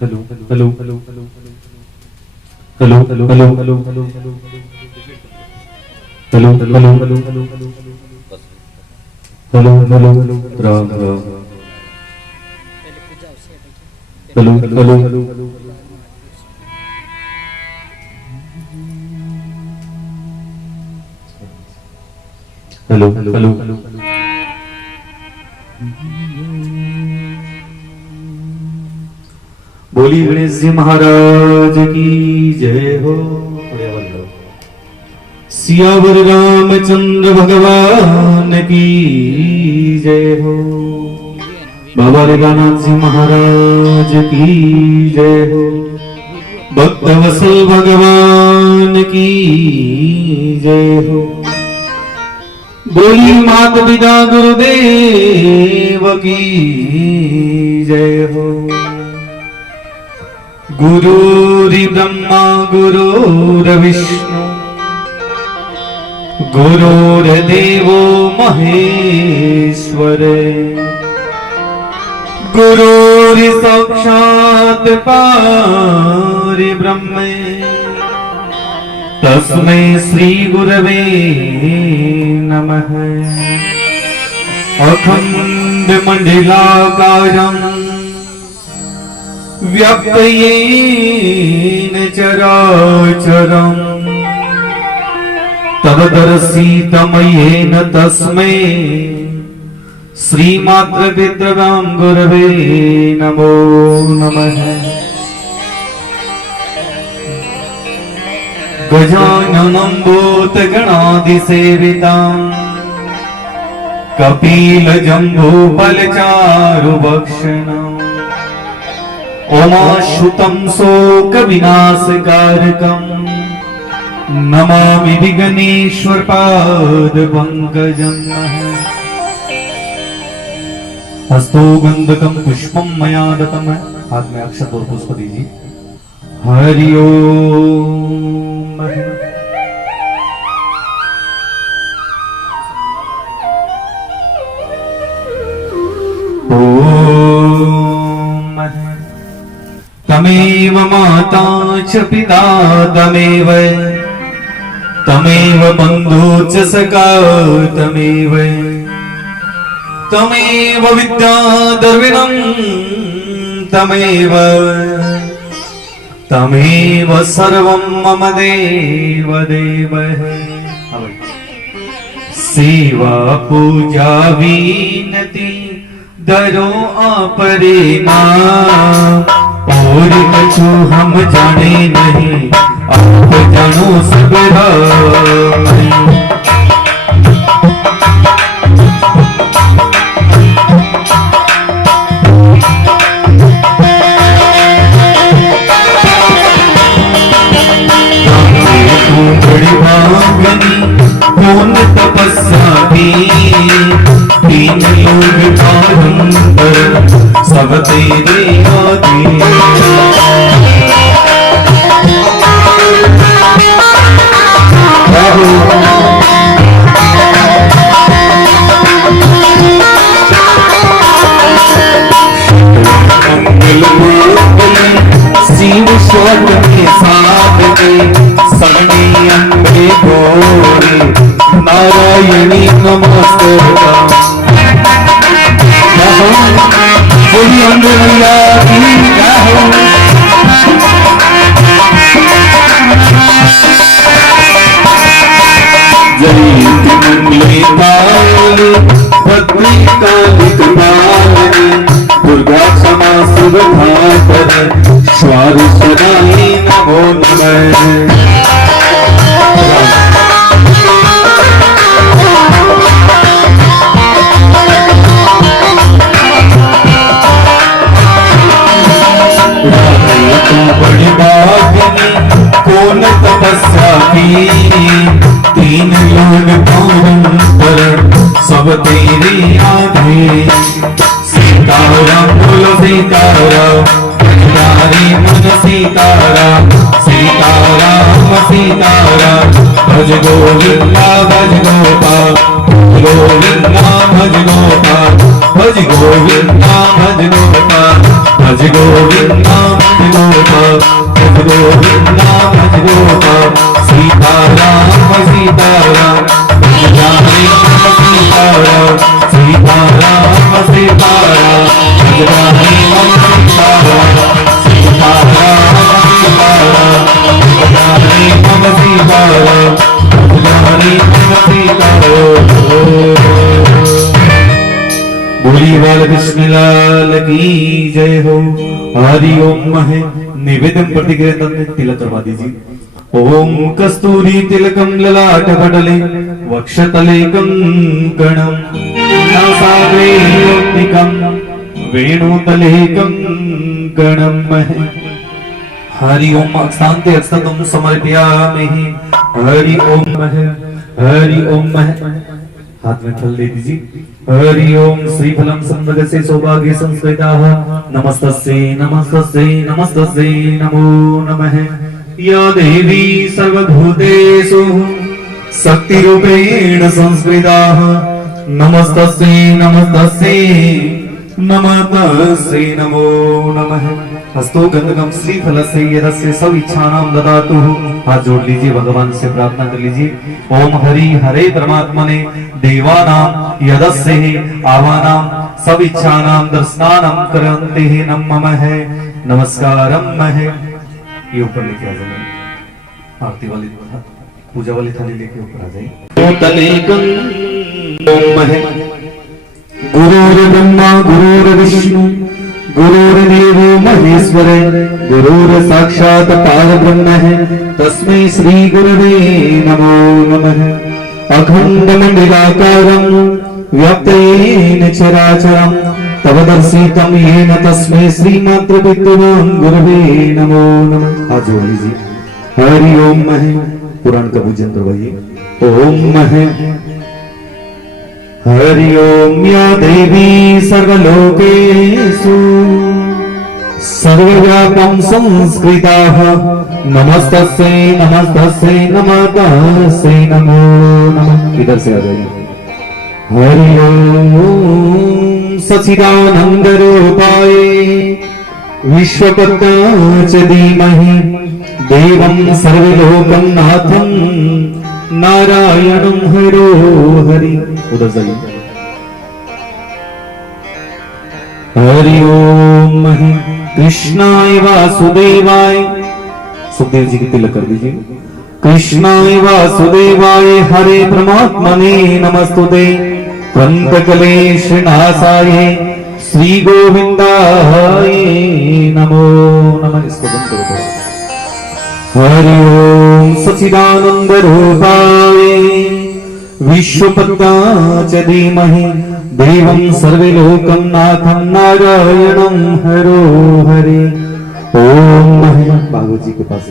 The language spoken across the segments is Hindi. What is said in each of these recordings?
Hello hello hello hello hello hello hello hello hello hello hello hello Ram Ram hello hello hello hello hello hello बोली गणेश जी महाराज की जय हो। सियावर रामचंद्र भगवान की जय हो। बाबा लीलानाथ जी महाराज की जय हो। भक्त वसल भगवान की जय हो। बोली मात पिता गुरुदेव की जय हो। गुरुर् ब्रह्मा गुरुर्विष्णु गुरुर्देवो महेश्वर गुरुर् साक्षात् परब्रह्म तस्मै श्री गुरवे नमः। अखंड मंडलाकारं व्याप्तयेन चराचरम् तदर्शितमयेन तस्मै श्रीमात्रपितरां गुरवे नमो नमः। गजाननं भूतगणाधिसेवितां कपिलजम्बूफलचारुभक्षणम् उमाश्रुतं शोकविनाशकारकम् नमामि विघ्नेश्वर पादपङ्कजम्। हस्तो गंधकं पुष्पं मया दत्तं है, हाथ में अक्षत और पुष्प दीजिए। हरि ओम। ओम तमेव माता च पिता तमेव तमेव बंधु च सखा तमेव तमेव विद्या द्रविणं तमेव तमेव सर्वं मम देव देव। सेवा पूजा विनती दरो आपरे मां और कछु हम जाने नहीं आप जानो सब कौन तपस्या की तीन लोग पारंपर सब तेरे आधीन। शिव शोक में साथ के सगने अंबे गोरे नारायणी नमस्ते। बोली अंबे मैया की जय हो। जय मंगले काली भद्री कालिक पावनी दुर्गा क्षमा शिव धातर स्वार सदाई नमो नमः। बड़ी बागनी कौन तपस्या की तीन लोग पारंपर सब तेरे आधीन। सीताराम बोलो सीताराम हरि मन सीताराम सीताराम सीताराम भज गोविंदा भज गोपाल गोविंदा भज गोपाल भज गोविंदा भज गोपाल भज गोविंदा भज गोपाल भज गोविंदा भज गोपाल सीताराम सीताराम राम सीताराम सीताराम सीताराम राम सीताराम बोली बाल कृष्णलाल की जय हो। हरि ओम है निवेदन प्रतिक्रिया तिलक करवा दीजिए। ओम कस्तूरी तिलकम ललाट पटले वक्षतले कंकणम नासाग्रे योक्तिकम वेणुतले कंकणम हरि ओम अक्षांते अक्षतम समर्पयामि। हरि ओम हरि ओम हाथ में फल दे दीजिए। हरि ओम श्रीफलम संवदसे सौभाग्य संस्कृताः नमस्तस्यै नमस्तस्यै नमस्तस्यै नमो नमः। या देवी सर्वभूतेषु शक्तिरूपेण संस्कृताः नमस्तस्यै नमस्तस्यै नमस्तस्यै नमो नमः। हस्तो गंधकम श्रीफलस्य यदस्य सब इच्छानां ददातु। हाथ जोड़ लीजिए, भगवान से प्रार्थना कर लीजिए। ओम हरि हरे परमात्मने देवानां यदस्य आवानां सब इच्छानां दर्शनानं करन्ते नमः नमस्कारम है। ये ऊपर लेके आ जाइए, आरती वाली पूजा वाली थाली लेके ऊपर आ जाइए। ओम है गुरुर्ब्रह्मा गुरुर्विष्णु गुरुर्देवो महेश्वर गुरुर साक्षात् परब्रह्म तस्मै श्री गुरवे नमो नमः। अखंड मंडलाकारं व्याप्तेन चराचरं तव दर्शितं येन तस्मै श्री मातृपितॄणां गुरवे नमो नमः। हाथ जोड़ लीजिए। हरि ओम है पुराण का पूजन करवाइए। ओम है हरि ओम या देवी सर्वलोकेषु सर्वव्यापं संस्कृताः नमस्तस्यै नमस्तस्यै नमस्तस्यै नमो नमः। इधर से आ जाइए। हरि ओम सच्चिदानंद रूपाय विश्वकर्ताय च धीमहि देवं सर्वलोकं नाथं नारायणं हरो हरि। उधर जाइए। हरि ओम कृष्णाय वासुदेवाय सुखदेव जी की तिलक कर दीजिए। कृष्णाय वासुदेवाय हरे परमात्मने नमस्तुते क्लेशनाशाय श्री गोविंदाय नमो नमः। इसको बंद करो। हरि ओम सच्चिदानंद रूपाय विश्वकर्ताय च धीमहि देवं सर्वलोकं नाथं नारायणं हरो हरि। ओम भागवत जी के पास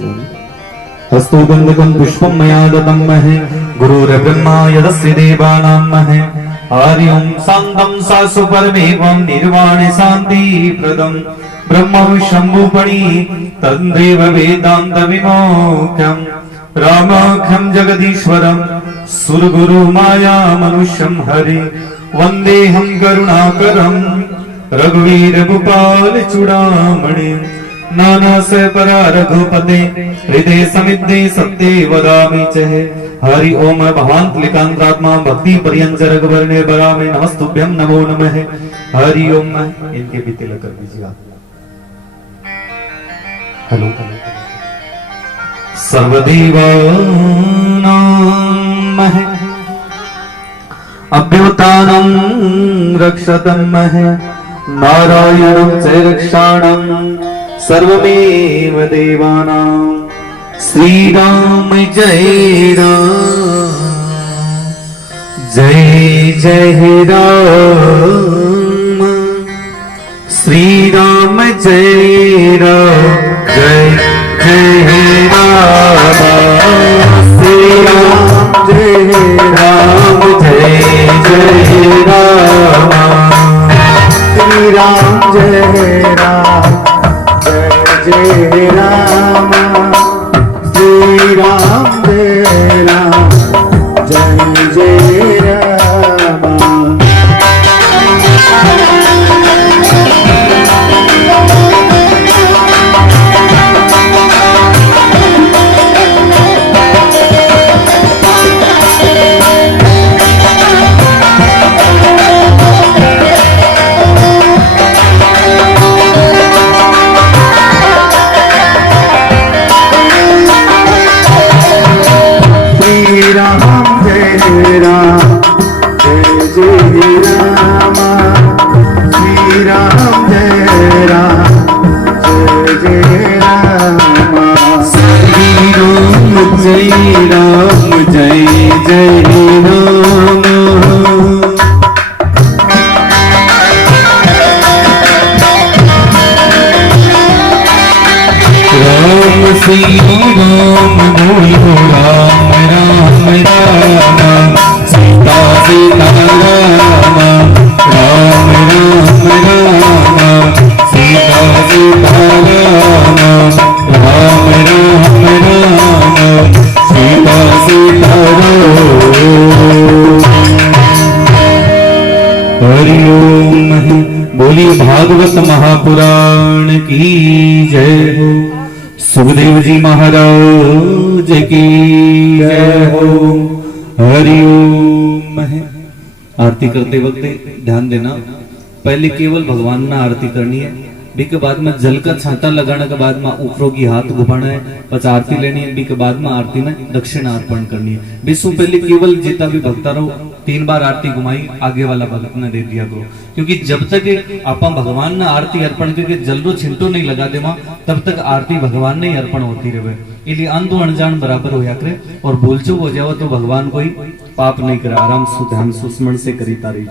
हस्तो गंधकं पुष्पं मया दत्तं महे गुरुर्ब्रह्मा यदस्य देवानां महे। हरि ओम शान्तं सासु परमेवं निर्वाणे शान्ति प्रदं ब्रह्म शंभुपणि तद्देव वेदांत विमोक्षं रामाख्यं जगदीश्वरं सुरगुरु माया मनुष्यं हरि वंदेहं करुणाकरं रघुवीर भूपाल चूड़ामणि नाना से परा रघुपते हृदय समिद्धि सत्ये वदामि च। हरि ओम भवान् क्लिकांतात्मा भक्ति पर्यंत रघुवरने बरामे नमस्तुभ्यं नमो नमः। हरि ओम इनके भी तिलक कर दीजिए आप। हेलो सर्वदेवानां अभ्युत्थानं रक्षतं नारायणं च रक्षाणं सर्वमेव देवानां। श्रीराम जय राम जय जय राम श्रीराम जय राम जय जय राम श्रीराम जय राम जय जय राम श्रीराम जय राम जय जय राम श्रीराम जय राम जय जय राम। सिया राम बोलो राम राम राम सीता सीता राम राम राम राम सीता सीता राम राम राम राम सीता सीता हरि ओम। बोली भागवत महापुराण की जय हो। सुखदेव जी महाराज की जय हो। हरि ओम। आरती करते वक्त ध्यान देना, पहले केवल भगवान ना आरती करनी है, बी के बाद में जल का छांटा लगाने के बाद में ऊपरों की हाथ घुमाना है, पच आरती लेनी है, बी के बाद में आरती में दक्षिणा अर्पण करनी है। विश्व पहले केवल जितना भी भक्ता रहो 3 बार आरती घुमाई, आगे वाला भक्त ने दे दिया करो, क्योंकि जब तक आप भगवान ने आरती अर्पण करके जलरो छिंटो नहीं लगा देवा तब तक आरती भगवान ने ही अर्पण होती रहे। इसलिए अंधो अनजान बराबर होया करे, और भूलचूक हो जाओ तो भगवान कोई पाप नहीं करे, आराम ध्यान सुस्मरण से करी तारी।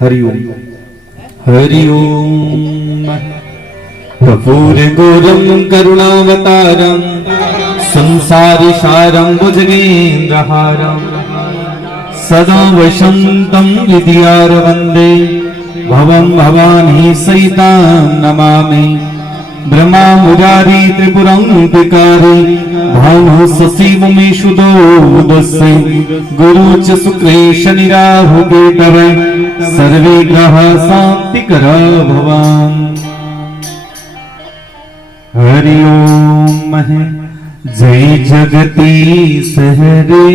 हरि ओम। हरि ओम। कपूर गौरम करुणावतारम संसारि सारम भुजगेन्द्रहारम सदा वसंतम विद्यार वंदे भवम भवानी सहितां नमामि। ब्रह्मा मुरारी त्रिपुरं विकारी भानु शशिव मेषुदो उदस्य गुरु च शुक्रे शनि राहु केतवे सर्वे ग्रह शांतिकरा भवान्। हरि ओम। जय जगतीश हरे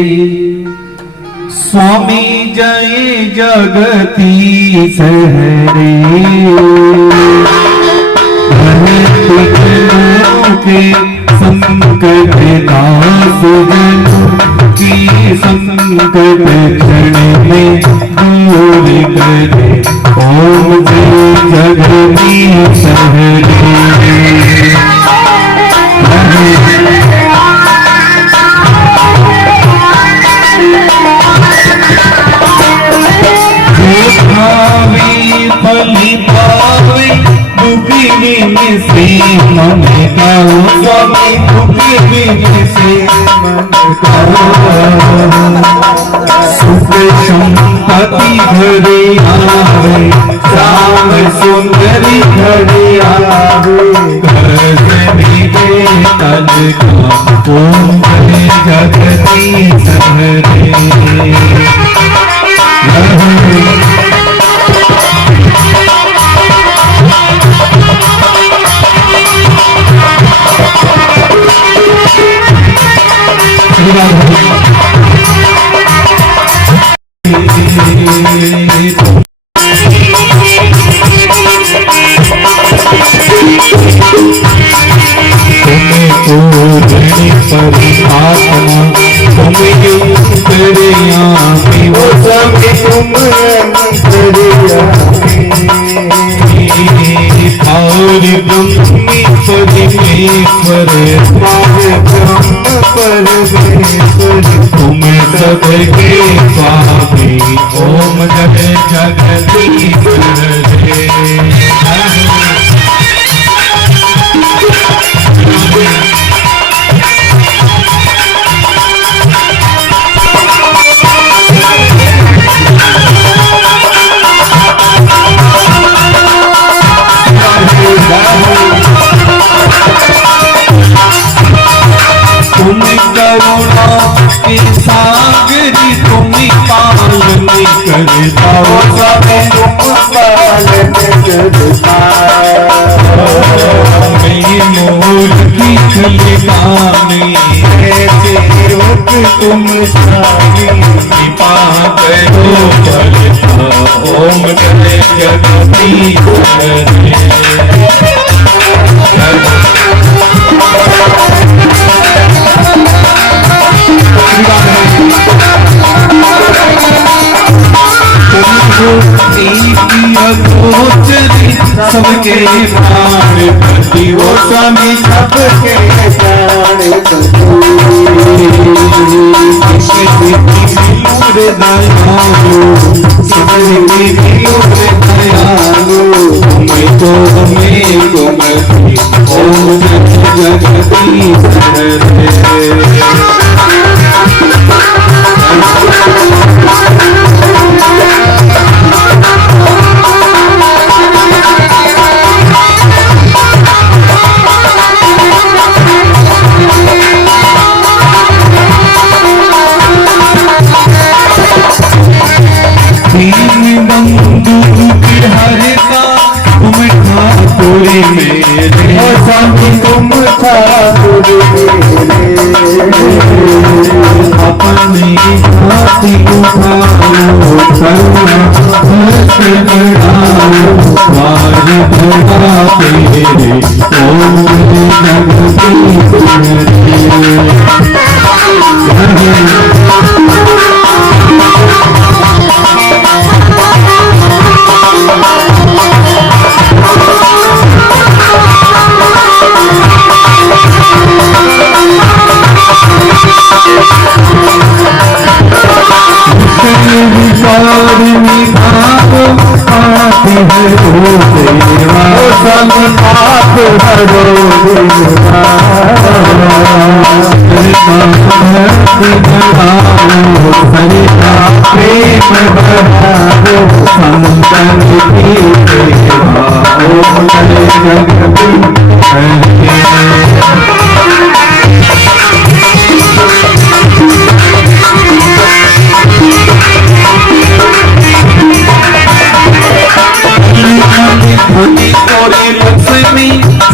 स्वामी जय जगतीश हरे के संकट नाश की संकट क्षण में दूर करे ओम जय जगदीश हरे। फली पावे दुखी में से मन का स्वामी दुखी में से मन का सुख संपत्ति घरे आवे श्याम सुंदरी घरे आवे घर मेरे तन का ओम जय जगदीश हरे। तुम्हें सबके स्वामी ओम जय जगदीश हरे। तुम्हें करुणा के सागरी तुम्हें पालन करता मोर की खलिबानी तुम कृपा करो बलता ओम जय जगदीश हरे। सबके प्राण पति वो स्वामी सबके प्राण दयालु मैं तो जगदीश तुम ठाकुर अपने हाथी उठाओ करुणा हर्ष बढ़ाओ मार भगा तेरे ओम जगदीश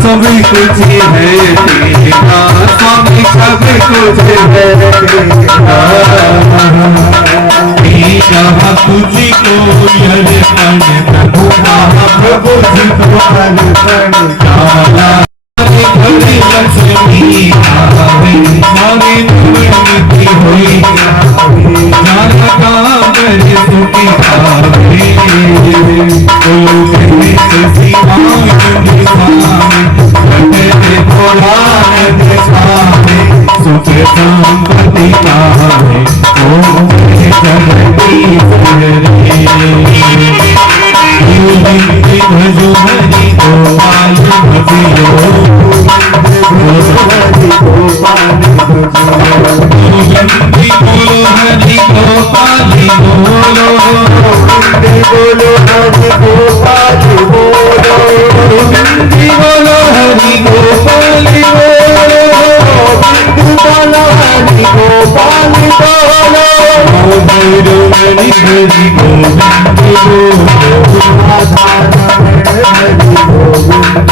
सभी कुछ है तेरा स्वामी सब कुछ है तेरा तुझको अर्पण प्रभु महाप्रभु जी को अर्पण काला घड़ी लक्ष्मी आवे सारी निवृत्ति हुई जान कामर सुखी आवे सुख संपत्ति पावे ओम जगदीश भजो हरि गोपाल भजियो बोलो हरि गोपाल बोलो बोलो हरि गोपाल बोलो बोलो हरि गोपाल बोलो बोलो हरि गोपाल बोलो हरि हरि गोविंद बोलो राधा हरि गोविंद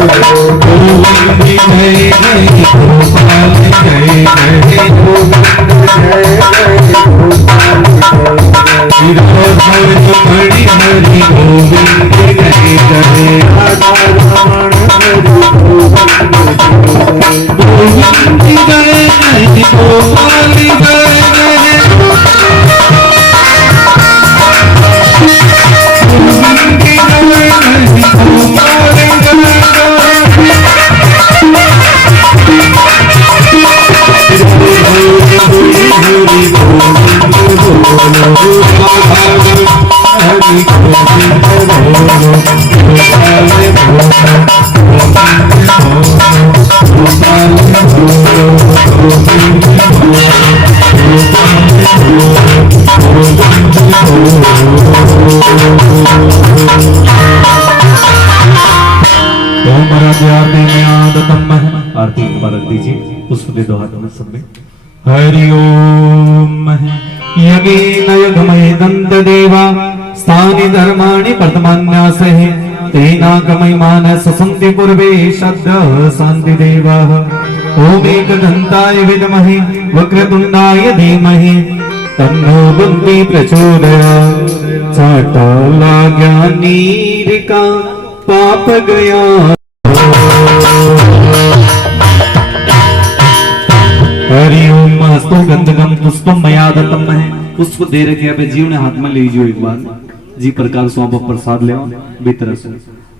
गोविंद जय जय गोपाल जय जय गोविंद जय जय गोपाल हरि हरि गोविंद जय जय राधा रमण हरि गोविंद जय जय गोपाल जय जय आरती मुबारक दीजिए पुष्प दे दो हाथ में सब में हरि ओम यज्ञेन यज्ञमय दंत देवा स्थानि धर्माणि प्रथमान्यासः तेनागमय मानस सन्ति पूर्वे शब्द शांति देवाः ओम एकदन्ताय विद्महे वक्रतुण्डाय धीमहि तन्नो बुद्धि प्रचोदयात् चाटला ज्ञानीरिका पाप गया हरि ओम हस्तो गंधकम पुष्पम मया दत्तम है पुष्प दे रखे अब जीव ने हाथ में ले लीजिए एक बार जी प्रकार स्वाम प्रसाद ले भीतर से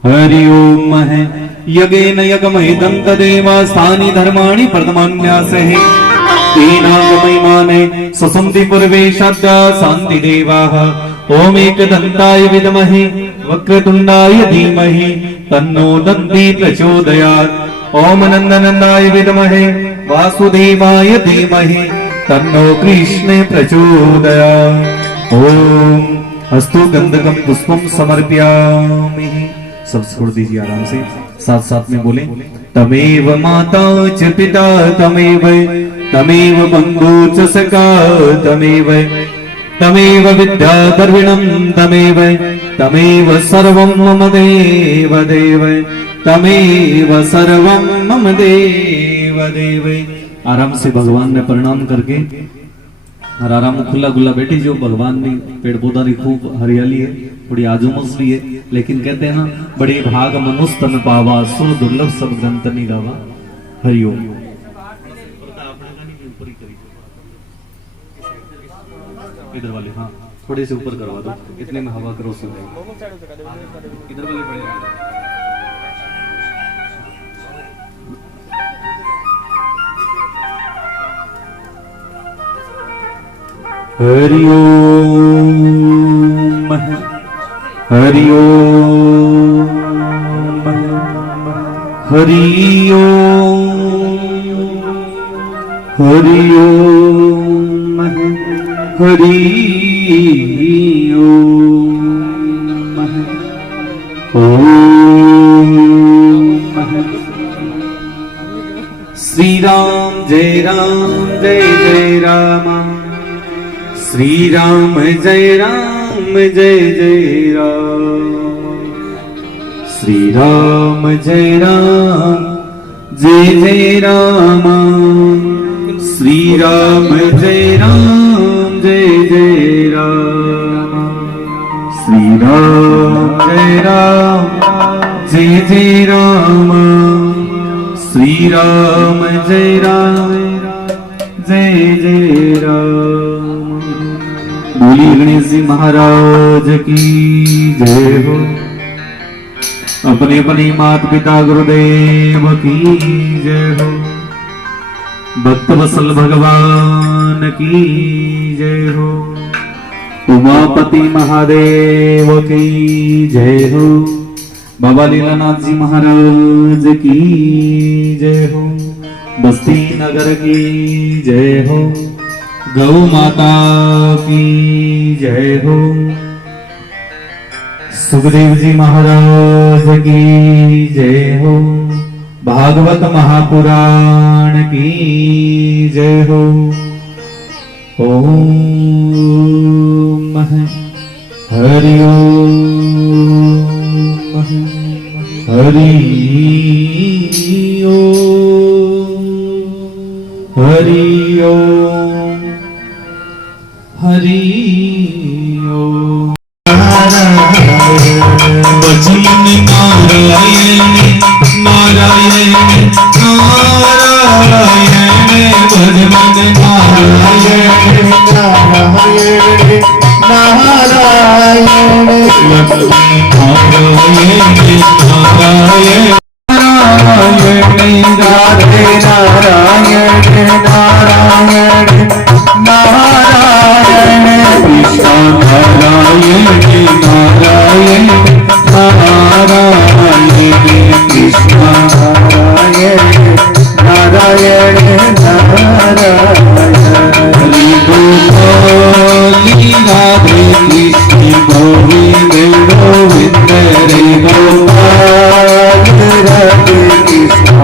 हरि ओम है यज्ञेन यज्ञमय दंत देवा स्थानि धर्माणि प्रथमान्यासः तेनागमय माने ससंति पूर्वे शब्द शांति देवाः ओम एकदन्ताय विद्महे वक्रतुण्डाय धीमहि तन्नो दन्ति प्रचोदयात् ओम नंदनंदाय विद्महे वासुदेवाय धीमहि तन्नो कृष्णे प्रचोदयात्। ओम अस्तु गंधकम पुष्पम समर्पयामि। सब छोड़ दीजिए आराम से, साथ साथ में बोले तमेव माता च पिता तमेव तमेव बंधु च सखा तमेव तमेव विद्याधर्विणं तमेव तमेव सर्वं मम देव देव तमेव सर्वं मम देव देव। आराम से भगवान ने प्रणाम करके और आराम खुला खुला बैठी जो भगवान ने पेड़ पौधा की खूब हरियाली है, थोड़ी आजुमस भी है, लेकिन कहते हैं ना बड़े भाग मनुष्य तन पावा सो दुर्लभ सब ग्रंथ नहीं गावा। हरिओम। इधर वाले हाँ थोड़े से ऊपर करवा दो, इतने में हवा करो सुन। इधर वाले बड़े हरि ओम हरि ओम हरि ओम हरि ओम हरि ओम श्री राम जय जय राम, श्री राम जय जय राम, श्री राम जय जय राम, श्री राम जय जय राम, श्री राम जय राम, श्री राम जय जय राम। बोली गणेश जी महाराज की जय हो। अपने अपने माता पिता गुरुदेव की जय हो। भक्त वत्सल भगवान की जय हो। उमापति महादेव की जय हो। बाबा लीलानाथ जी महाराज की जय हो। बस्ती नगर की जय हो। गौ माता की जय हो। सुखदेव जी महाराज की जय हो। भागवत महापुराण की जय हो। ओम हरि ओम हरि ओम हरि ओम हरि ओम। बचन नारायण नारायण नारायण भजन नारायण नारायण नारायण लक्ष्मी नारायण नारायण नारायण राधे नारायण नारायण नारायण कृष्ण नारायण नारायण नारायण कृष्ण नारायण नारायण नारायण हरि गोपाली राधे कृष्ण गोविंद गोविंद हरे गोपाल राधे कृष्ण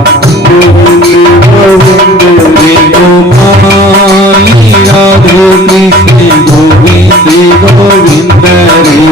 गोविंद गोविंद हरे गोपाली राधे कृष्ण गोविंद गोविंद हरे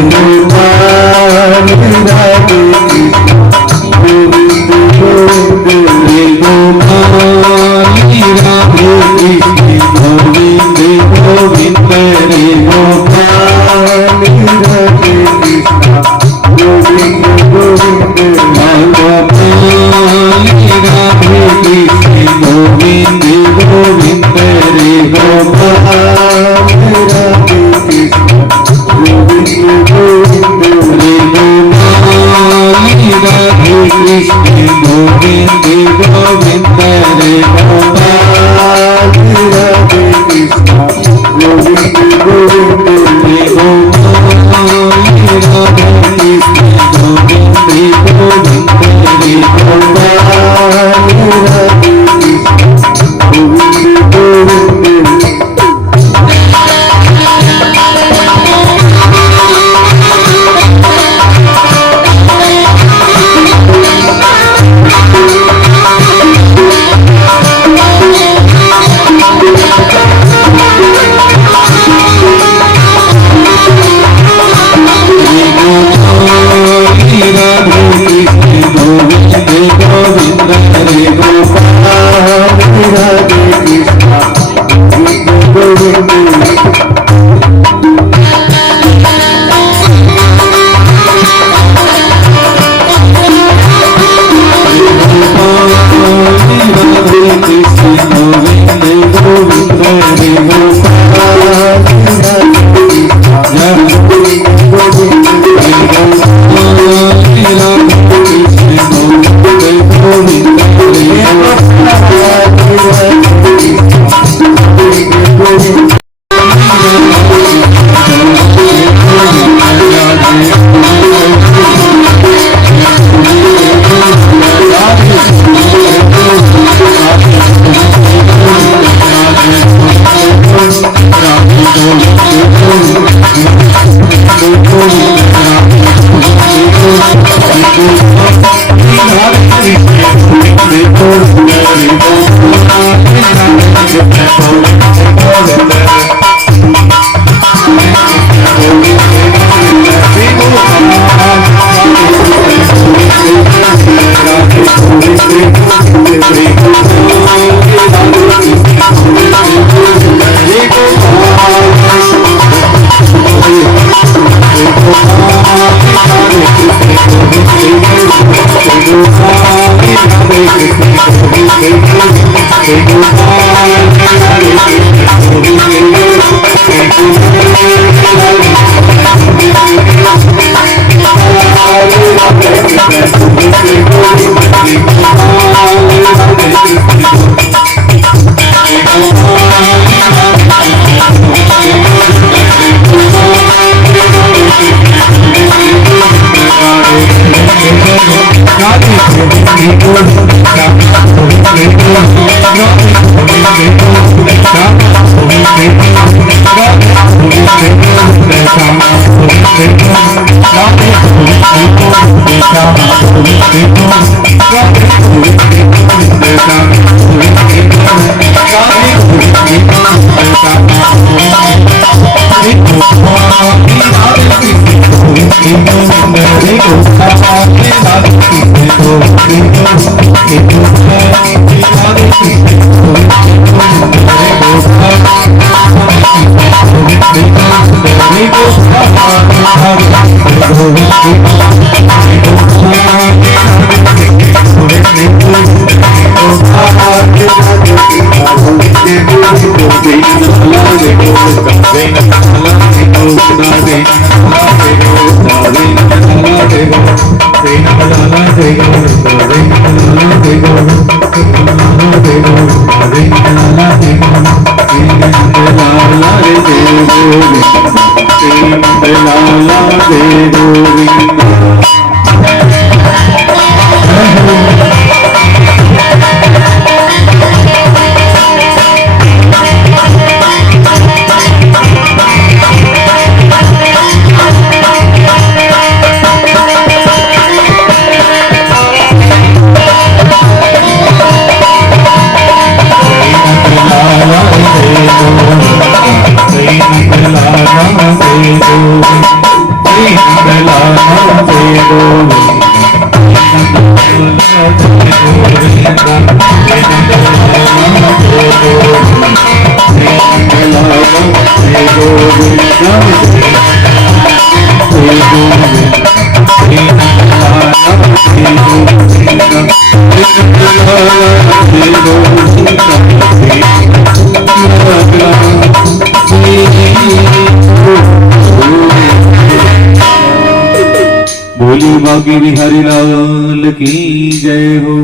बोली बागी बिहारी लाल की जय हो।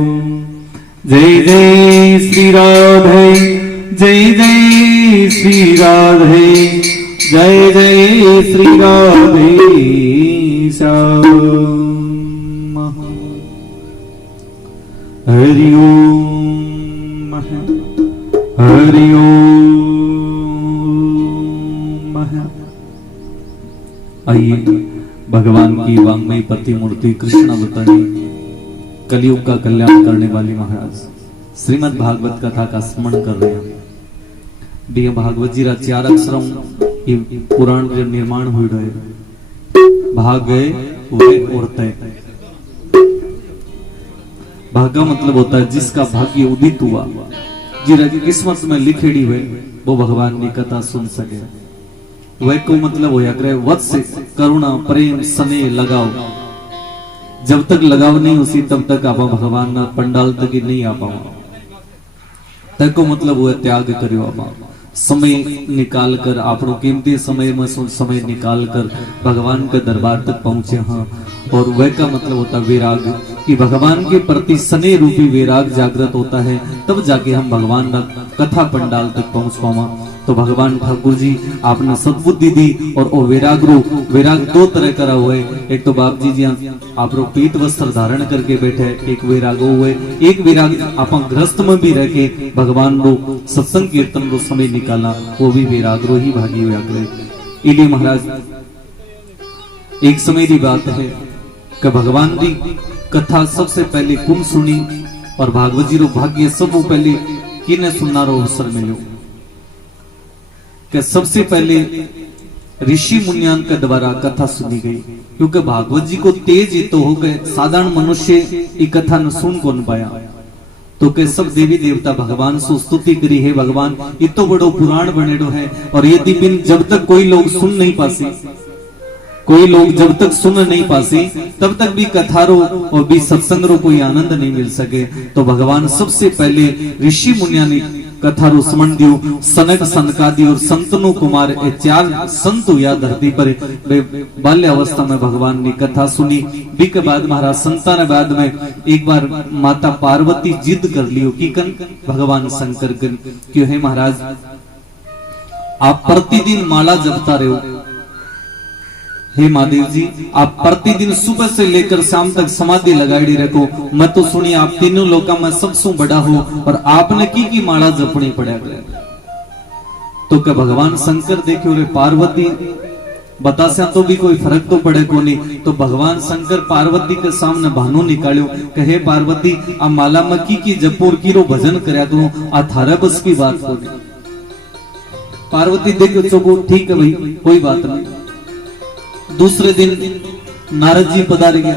जय जय श्री राधे, जय जय श्री राधे, जय जय श्री राधे श्याम। हरि ओम हरि ओम। आइए भगवान की वांग्मयी प्रतिमूर्ति कृष्ण अवतरी कलयुग का कल्याण करने वाली महाराज श्रीमद् भागवत कथा का स्मरण कर रहे हैं। बी भागवत जी रा 4 अक्षरों ये पुराण जो निर्माण हुई रहे भाग गए वे और तय। भागा मतलब होता है जिसका भाग्य उदित हुआ, जिरा की किस्मत में लिखेड़ी हुई वो भगवान की कथा सुन सके। वह को मतलब हो ग्रह वत्स करुणा प्रेम स्नेह लगाव, जब तक लगाव नहीं उसी तब तक आप भगवान ना पंडाल तक ही नहीं आ पाओ। तक को मतलब हुआ त्याग करियो आप समय निकाल कर आपनो कीमती समय में समय निकाल कर भगवान के दरबार तक पहुंचे। हाँ, और वह का मतलब होता वैराग कि भगवान के प्रति स्नेह रूपी वैराग जागृत होता है, तब जाके हम भगवान का कथा पंडाल तक पहुंच पावा। तो भगवान ठाकुर जी आपने सद्बुद्धि दी और वो वैराग दो तरह करा हुआ है। एक तो बाप जी आप पीत वस्त्र धारण करके बैठे, एक वैराग हुए, एक वैराग आप गृहस्थ में भी रखे भगवान रो सत्संग कीर्तन रो समय निकाला, वो भी वैराग रो ही भागी हुआ। इले महाराज एक समय की बात है कि भगवान की कथा सबसे पहले कुम सुनी और भागवत जी रो भाग्य सब पहले किने सुनना रो अवसर मिलो कि सबसे पहले ऋषि मुनियान के द्वारा कथा सुनी गई। क्योंकि भागवत जी को तेज ये तो हो गए, साधारण मनुष्य ये कथा न सुन कौन पाया। तो के सब देवी देवता भगवान से स्तुति करी है, भगवान ये तो बड़ो पुराण बनेडो है और यदि बिन जब तक कोई लोग सुन नहीं पासे, कोई लोग जब तक सुन नहीं पासी तब तक भी कथारो और भी सत्संगरो कोई आनंद नहीं मिल सके। तो भगवान सबसे पहले ऋषि मुनिया ने कथारो समन दियो, सनक सनकादि और संतनु कुमार ये चार संत या धरती पर बाल्य अवस्था में भगवान ने कथा सुनी। बी के बाद महाराज संतान बाद में एक बार माता पार्वती जिद कर लियो कि कन भगवान शंकर कन क्यों है महाराज आप प्रतिदिन माला जपता रहो। हे महादेव जी आप प्रतिदिन सुबह से लेकर शाम तक समाधि लगाई रखो। मैं तो सुनी आप तीनों लोका में सबसे बड़ा हो और आपने की माला जपनी पड़ा। तो क्या भगवान शंकर देखो रे पार्वती बतासा तो भी कोई फर्क तो पड़े को नहीं। तो भगवान शंकर पार्वती के सामने बहानो निकालो कहे पार्वती आ माला में की जपोर कीरो भजन करया करो आ थारे बस की बात को नहीं। पार्वती देखो चोको ठीक है भाई कोई बात नहीं। दूसरे दिन नारद जी पधार गया।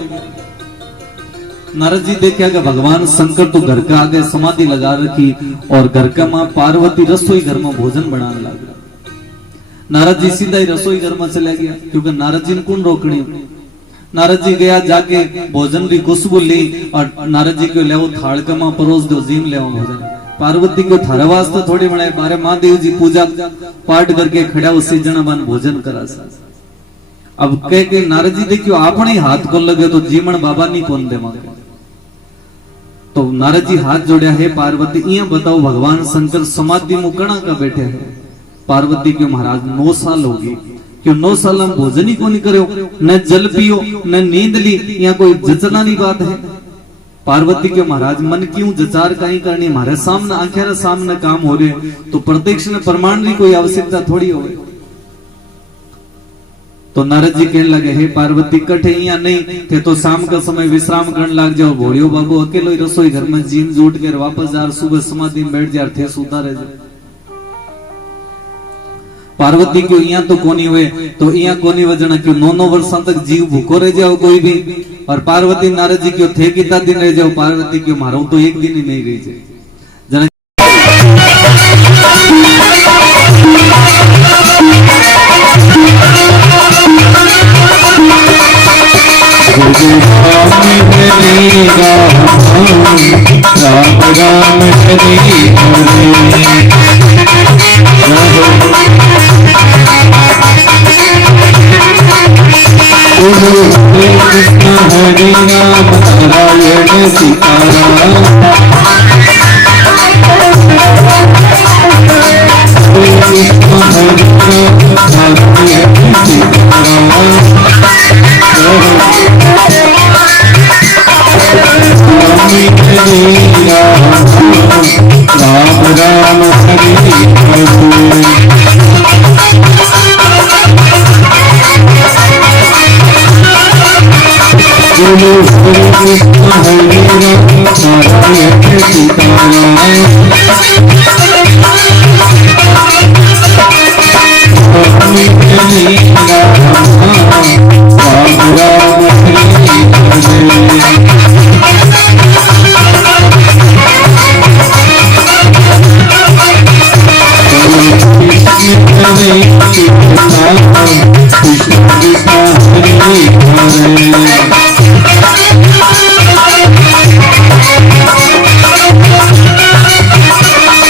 नारद जी देखा कि भगवान शंकर तो घर के आगे समाधि लगा रखी और घर का मां पार्वती रसोई घर में भोजन बनाने लगा। नारद जी सीधा ही रसोई घर में चला गया क्योंकि नारद जी ने कौन रोकनी। नारद जी गया जाके भोजन की खुशबू ली और नारद जी को ले थाल का मां परोस दो जीम ले भोजन। पार्वती को थारा वास्ते थोड़ी बनाए मारे महादेव जी पूजा पाठ करके खड़ा उसी जना बन भोजन करा। अब कह के नारद जी देखियो आपने हाथ को लगे तो जीवन बाबा नहीं कौन दे मांगे। तो नारद जी हाथ जोड़े है पार्वती इया बताओ भगवान शंकर समाधि मुकणा का बैठे हैं। पार्वती के महाराज 9 साल होगी क्यों 9 साल हम भोजन ही को नहीं करो न जल पियो न नींद ली यहाँ कोई जचना नहीं बात है। पार्वती के महाराज मन क्यों जचार कहीं करनी हमारे सामने आंखें सामने काम हो रहे तो प्रत्यक्ष में प्रमाण की कोई आवश्यकता थोड़ी हो। तो नारद जी कहने लगे हे पार्वती कठे या नहीं थे तो शाम का समय विश्राम करने लग जाओ। भोड़ियो बाबू अकेलो ही रसोई घर में जीन जूट कर वापस जा सुबह समाधि में बैठ जा थे सुधा रह जाए। पार्वती क्यों यहाँ तो कोनी हुए तो यहाँ कोनी वजना क्यों 9 वर्षों तक जीव भूखो रह जाओ कोई भी। और पार्वती नारद जी क्यों थे कितना दिन रह जाओ। पार्वती क्यों मारो तो एक दिन ही नहीं रह जाए। राम राम हरि कृष्ण हरि राम नारायण सीताराम कृष्ण हरि राम नारायण सीताराम राम राम हरि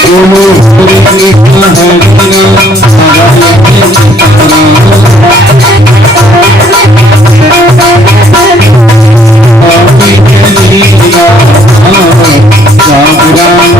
बोलो श्री कृष्ण हरि राम नारायण सीताराम राम राम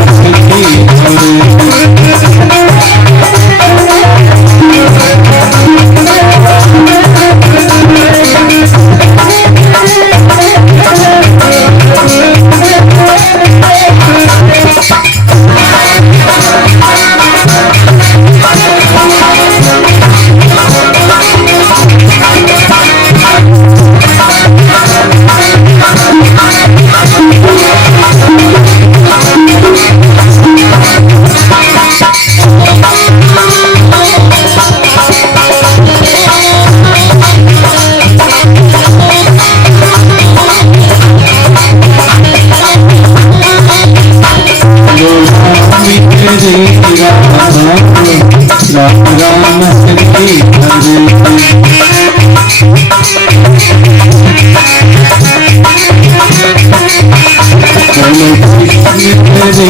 हरे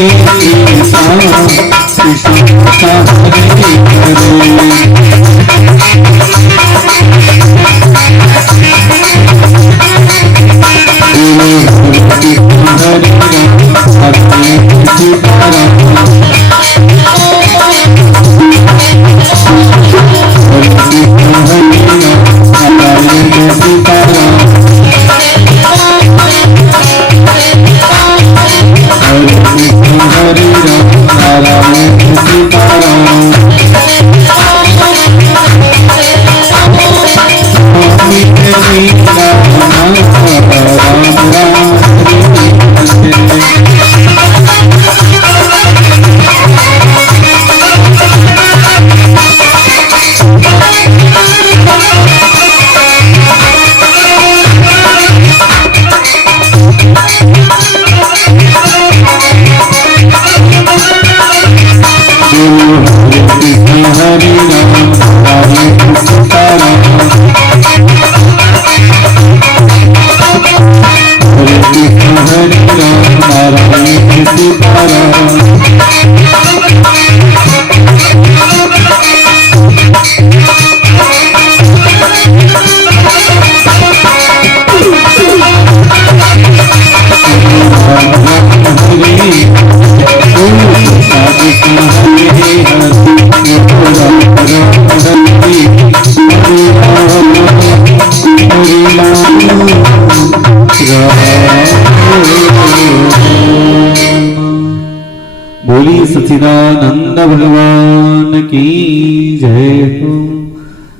कृष्णा कृष्णा हरे बोली सच्चिदानंद भगवान की जय हो।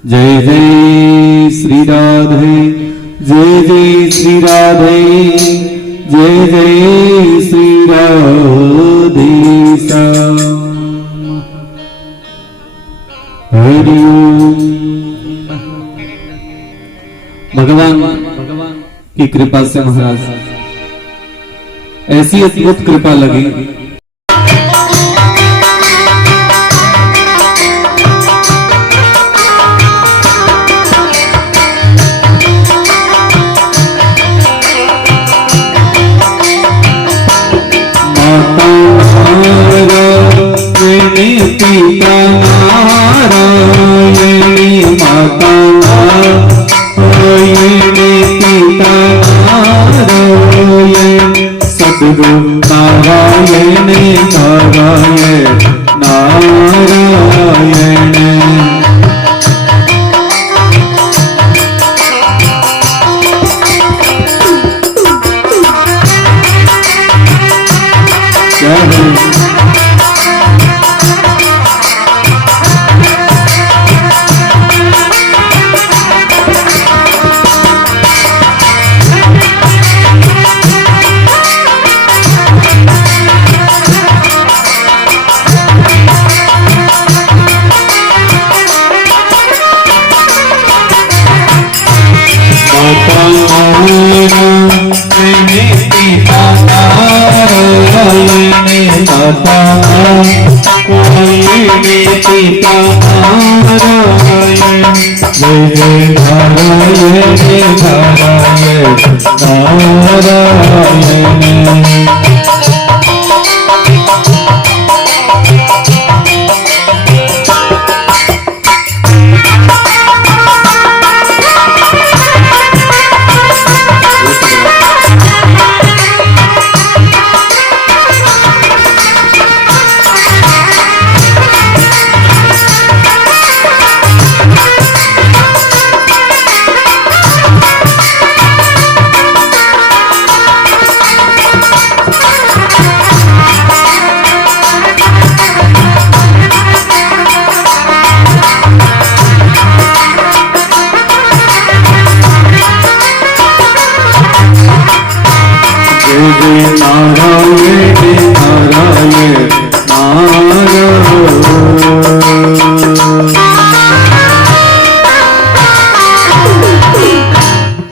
जय जय श्री राधे, जय जय श्री राधे, जय जय श्री राधे श्याम। हरि ओम। भगवान की कृपा से महाराज ऐसी अद्भुत कृपा लगी। पिता नारायणी माता नारायणी पिता नारायण सद्गुरु नारायण नारायण नारायण।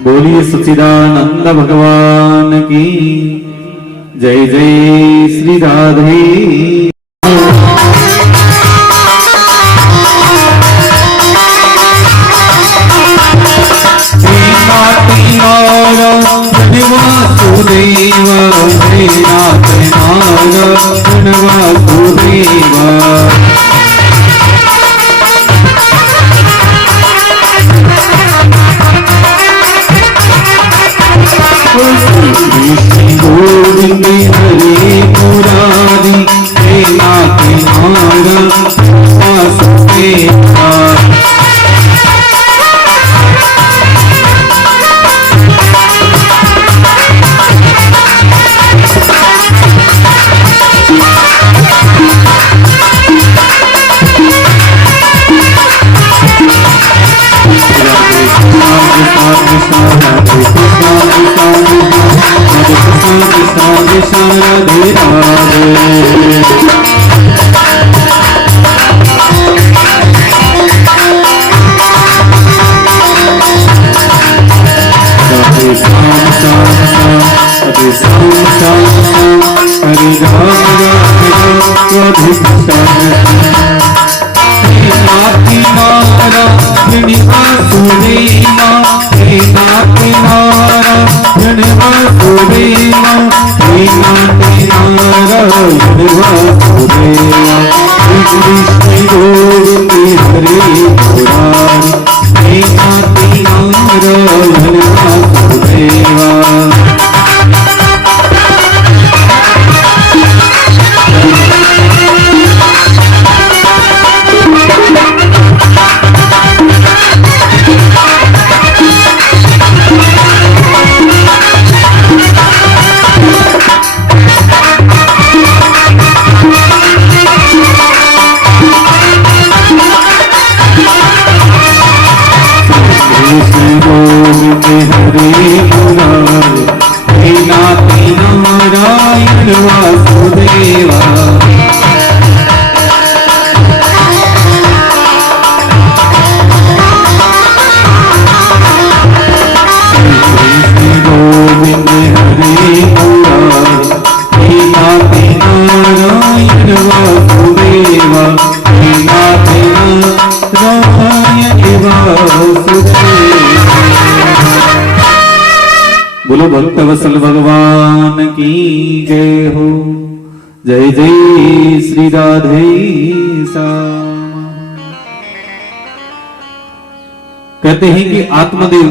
बोलिए सच्चिदानंद भगवान की जय जय श्री राधे। वासुदेवा हे नाथ नारायण वासुदेवा श्री गोविंद हरे मुरारी हे नाथ नारायण वासुदेवा बोलो भक्तवत्सल भगवान की जय हो। जय जय श्री राधे श्याम। कहते हैं कि आत्मदेव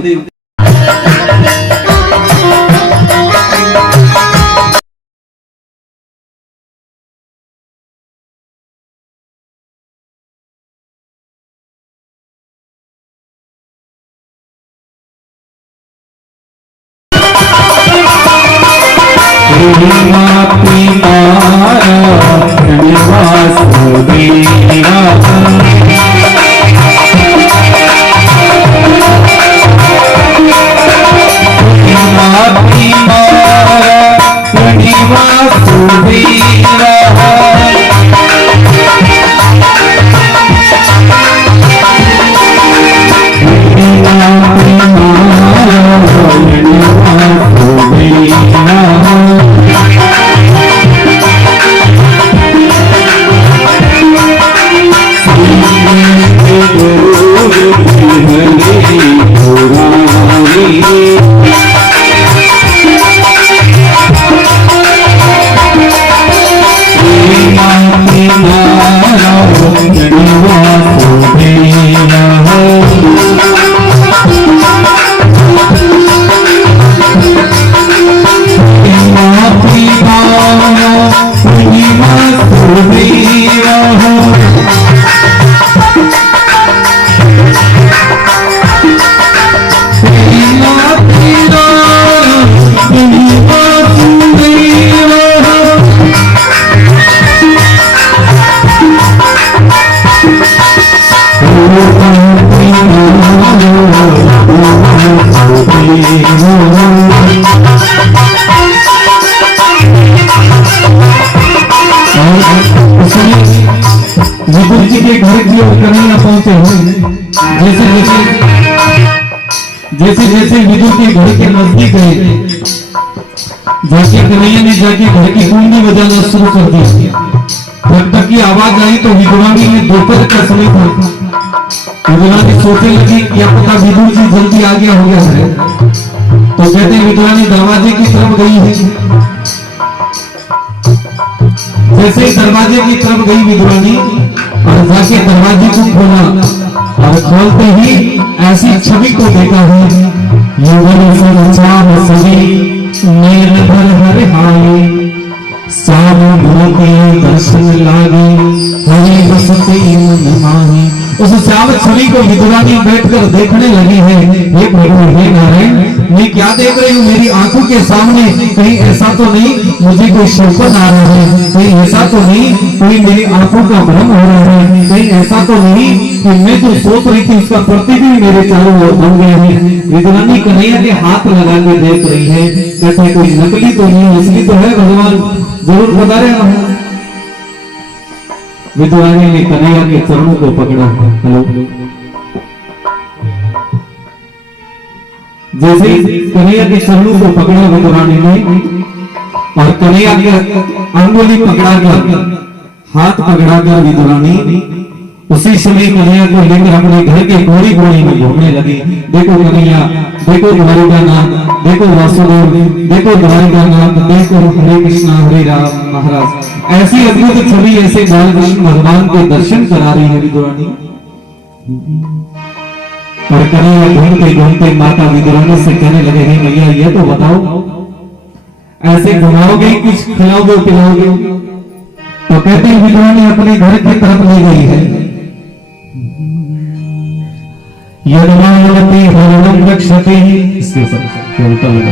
विदुर जी के घर की ओर कन्हैया पहुंचे हुए जैसे जैसे विदुर के घर के नजदीक गए जाके कन्हैया ने जाके घर की कुंडी बजाना शुरू कर दी। जब तक की आवाज आई तो विद्वानी में दोपहर का समय था। विद्वानी सोचने लगी क्या पता विदुर जी जल्दी आ गया हो गया है। तो कहते हैं विद्वानी दरवाजे की तरफ गई है। जैसे ही दरवाजे की तरफ गई विद्वानी और जाके दरवाजे को खोला और खोलते ही ऐसी छवि को देखा है, युगल संचार सभी नयन भर हर हाय, दर्शन लागे हरि बसते मन माही। उस श्याम छवि को विद्वानी बैठकर देखने लगी है। हे प्रभु, हे नारायण, मैं क्या देख रही हूँ मेरी आंखों के सामने? कहीं ऐसा तो नहीं मुझे कोई स्वप्न आ रहा है? कहीं ऐसा तो नहीं कोई मेरी आंखों का भ्रम हो रहा है? कहीं ऐसा तो नहीं कि मैं जो सोच रही थी उसका प्रतिबिंब मेरे चारों ओर बन गया है? विद्वानी कन्हैया के हाथ लगा के देख रही है, कहते कोई नकली तो नहीं, असली तो है भगवान, जरूर बता रहे हैं। विद्वानी ने कन्हैया के चरणों को पकड़ा। हेलो, जैसे कन्हैया के चरणों को पकड़ा विद्वानी ने और कन्हैया के अंगुली पकड़ाकर, हाथ पकड़ाकर विद्वानी उसी समय कन्हैया को लेकर अपने घर के गोरी गोरी में घूमने लगी। देखो कन्हैया, देखो द्वारिकानाथ, देखो वासुदेव, देखो द्वारिकानाथ, देखो हरे कृष्णा हरे राम। महाराज ऐसी अद्भुत छवि, ऐसे बाल कृष्ण भगवान के दर्शन करा रही है विद्वानी। और कन्हैया घूमते घूमते माता विद्वानी से कहने लगे, हे भैया ये तो बताओ, ऐसे घुमाओगे, कुछ खिलाओगे पिलाओगे? तो कहते हैं विद्वानी अपने घर की तरफ ले गई है। यदमानति हरणं रक्षति, इसके ऊपर उल्टा लगा,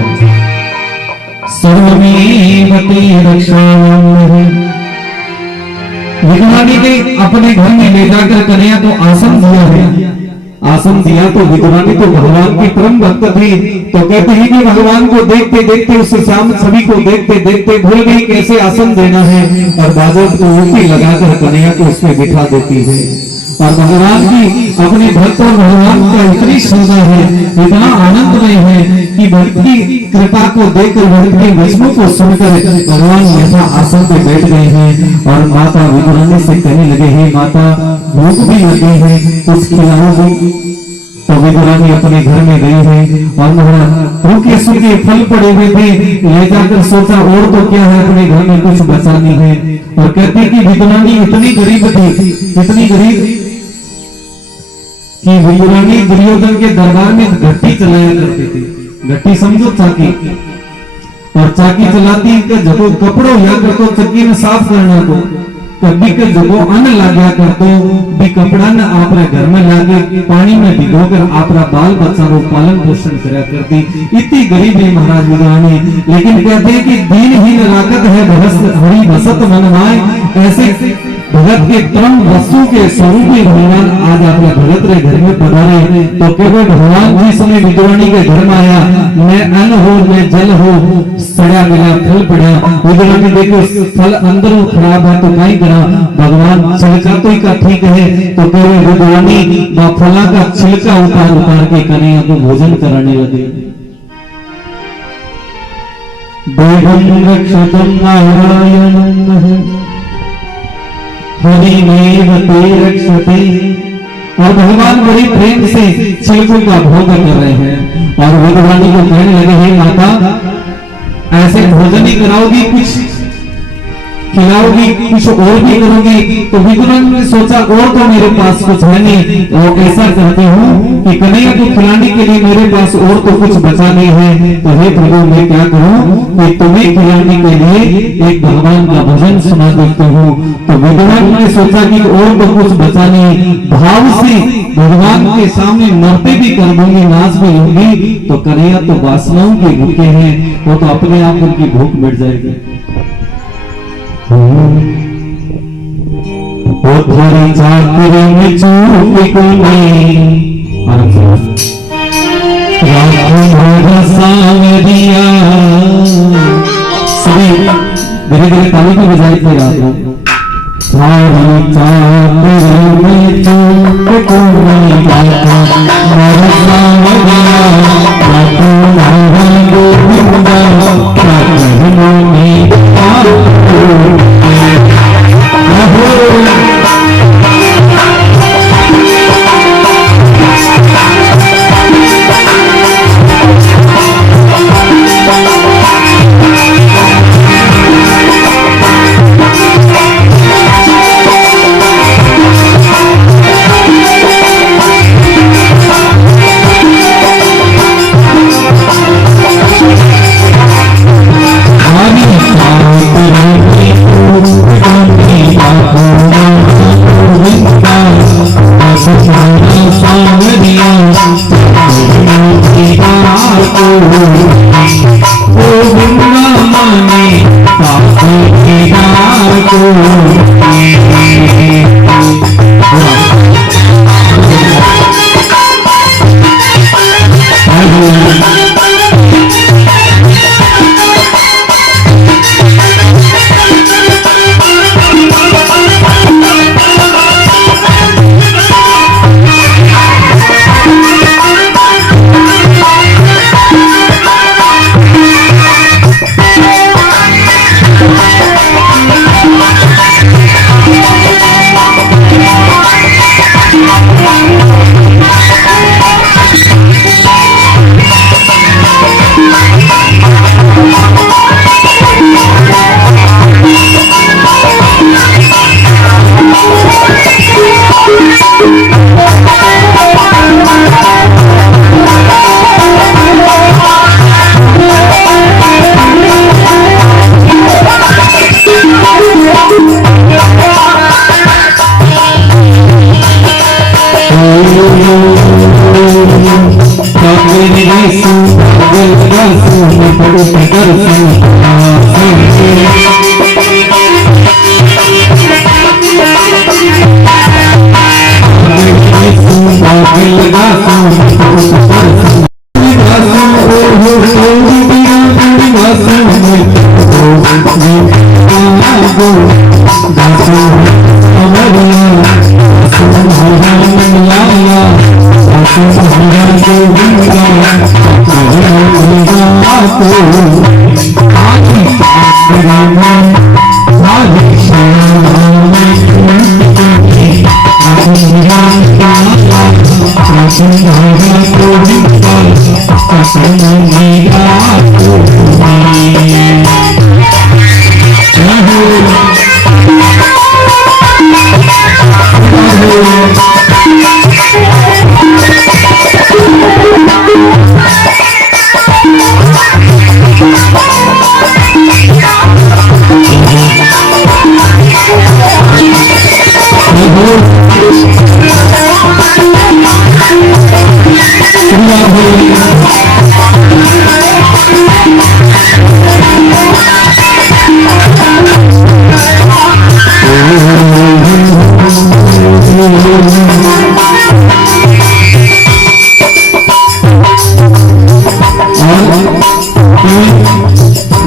सर्वमेवति रक्षामि। विद्वानी ने अपने घर में ले जाकर कन्हैया को आसन दिया है। आसन दिया तो विद्वानी तो भगवान की परम भक्त थी, तो कहते हैं कि भगवान को देखते देखते, उस श्याम छवि को देखते देखते भूल गई कैसे आसन देना है, और बाजों को उल्टी लगाकर कन्हैया को उसमें बिठा देती है। और भगवान की अपने भक्त और भगवान का इतनी श्रद्धा है, इतना आनंदमय है कि भक्त की कृपा को देखकर, भक्त के वचनों को सुनकर भगवान यथा आसन पे बैठ गए हैं। और माता विद्वानी से कहने लगे, हे माता, भूख भी लगी है, कुछ खिलाओगी? तो विद्वानी अपने घर में गई है और महाराज रूखे सूखे फल पड़े हुए थे, ले जाकर सोचा और तो क्या है, अपने घर में कुछ बचानी है। और कहते कि विद्वानी इतनी गरीब थी, इतनी गरीब कि विद्वानी दुर्योधन के दरबार में घट्टी चलाया करती थी। घट्टी समझो चाकी, और चाकी चलाती के जब कपड़ों या कर तो चक्की में साफ करना को, कभी के जब अन्न लाग्या कर तो भी कपड़ा न आपरे घर में लागे पानी में भिगोकर आपरा बाल बच्चा को पालन पोषण करा करती। इतनी गरीब है महाराज विद्वानी, लेकिन कहते हैं कि दीनहीन राकत है हरि भसत मन माय। ऐसे भगत के परम वस्तु के स्वरूपी भगवान आज अपने भगत रे घर में पधारे। तो केवल भगवान जिस समय विद्वानी के घर में आया, मैं अन्न हो, मैं जल हो, सड़ा मिला फल पड़ा। विद्वानी देखो फल अंदर खराब है तो कहीं करा, भगवान छिलका तो ही का ठीक है, तो केवल विद्वानी फला का छिलका उतार उतार के कन्हैया को भोजन कराने लगे। देवं रक्षतं नारायणं हरिमेव ते रक्षते। और भगवान बड़ी प्रेम से छिलकों का भोग कर रहे हैं। और विद्वानी को कहने लगे, हे माता, ऐसे भोजन ही कराओगी, कुछ खिलाओगी, कुछ और भी करोगी? तो विद्वानी ने सोचा और तो मेरे पास कुछ है नहीं, और ऐसा करती हूँ कि कन्हैया को खिलाने के लिए मेरे पास और तो कुछ बचा नहीं है। तो हे प्रभु, मैं क्या करूँ कि तुम्हें खिलाने के लिए एक भगवान का भजन सुना देती हूँ। तो विद्वान ने सोचा कि और तो कुछ बचा नहीं, भाव से भगवान के सामने नृत्य भी कर दूंगी, नाच भी लूंगी, तो कन्हैया तो वासनाओं के भूखे हैं, वो तो अपने आप उनकी भूख मिट जाएगी। उधर जाकर में चूक को सावरिया सभी धीरे धीरे ताली की बजाई थी रात में। सारी चाकर में चूक को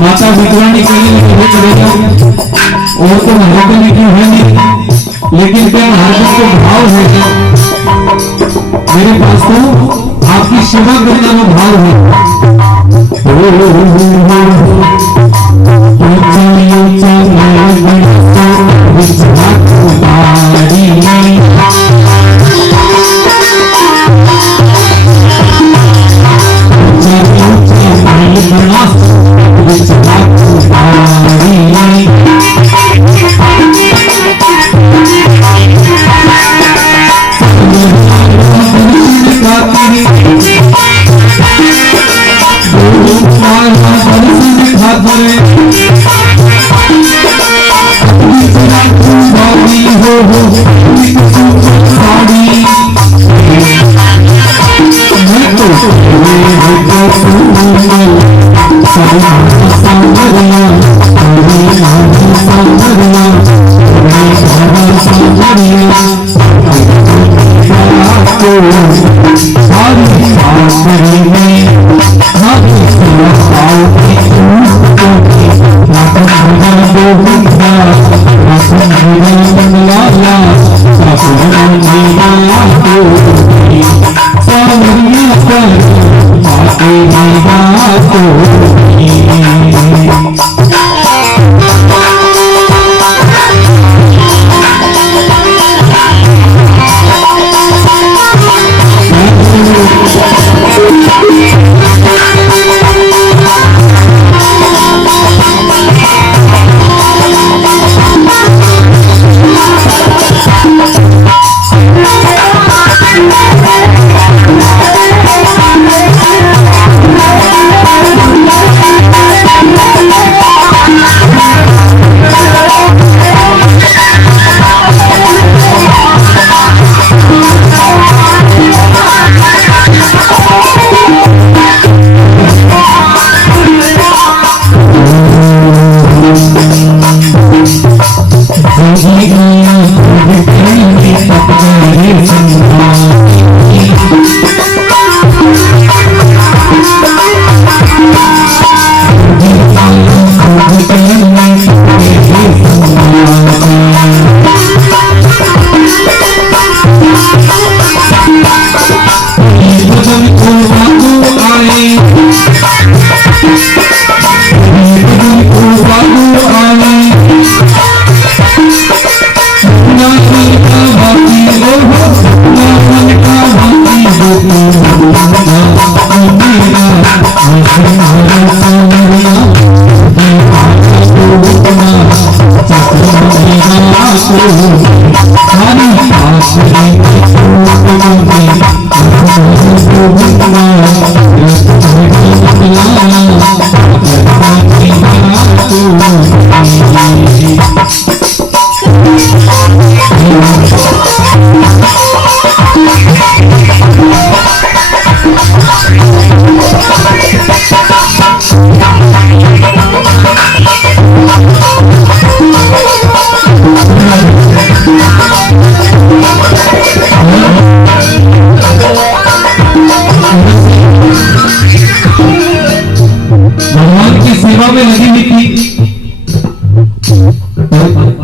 माता विद्वानी के लिए नहीं करेगा और तो महाकली की है नहीं, लेकिन क्या महाराज को भाव है मेरे पास तो आपकी सेवा करने में भाव है।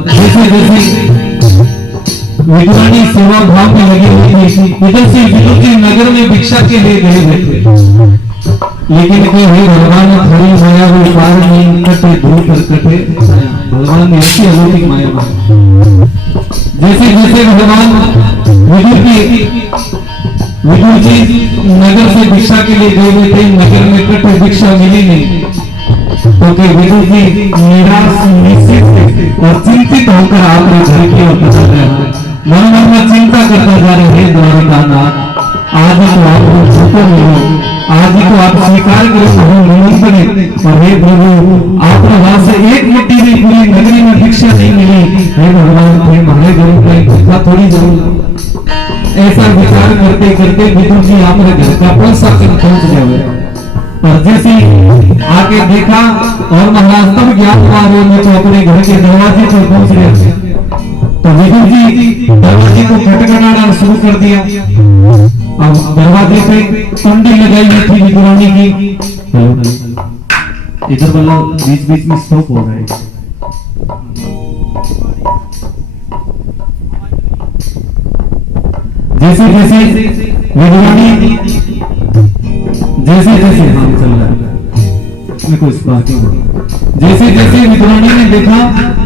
जैसे जैसे विद्वानी सेवा भाव में लगी हुई थी, इधर से विदुर जी नगर में भिक्षा के लिए गए हुए थे, लेकिन कोई हे भगवान खड़ी माया वो पार नहीं कटे दूर कर कटे। भगवान ने ऐसी अलौकिक माया मानी। जैसे जैसे भगवान विदुर जी नगर से भिक्षा के लिए गए हुए थे, नगर में कटे भिक्षा मिली नहीं, तो कि विदुर जी निराश निश्चित और चिंतित होकर आपने घर की ओर बढ़ रहे, मन मन में चिंता करता जा रहे हैं द्वारिकानाथ, आज तो आप छूटो नहीं, आज ही तो आप स्वीकार करो निमंत्रण, और हे प्रभु आपने वहां से एक मिट्टी भी पूरी नगरी में भिक्षा नहीं मिली, हे भगवान हे हमारे घर का भिक्षा थोड़ी जरूर। ऐसा विचार करते करते विदुर जी हमारे घर का पैसा पहुंच गए, और जैसे आके देखा और महाराज तब ज्ञान हुआ वो अपने घर के दरवाजे पर पहुंच गए, तो विदुर जी दरवाजे को खटखटाना शुरू कर दिया। अब दरवाजे पे कुंडी लगाई हुई थी विदुरानी की, इधर वाला बीच बीच में स्टॉप हो रहा है। जैसे जैसे विदुरानी जैसे जैसे हम चल रहा है कोई बात नहीं, जैसे जैसे विदुरानी ने देखा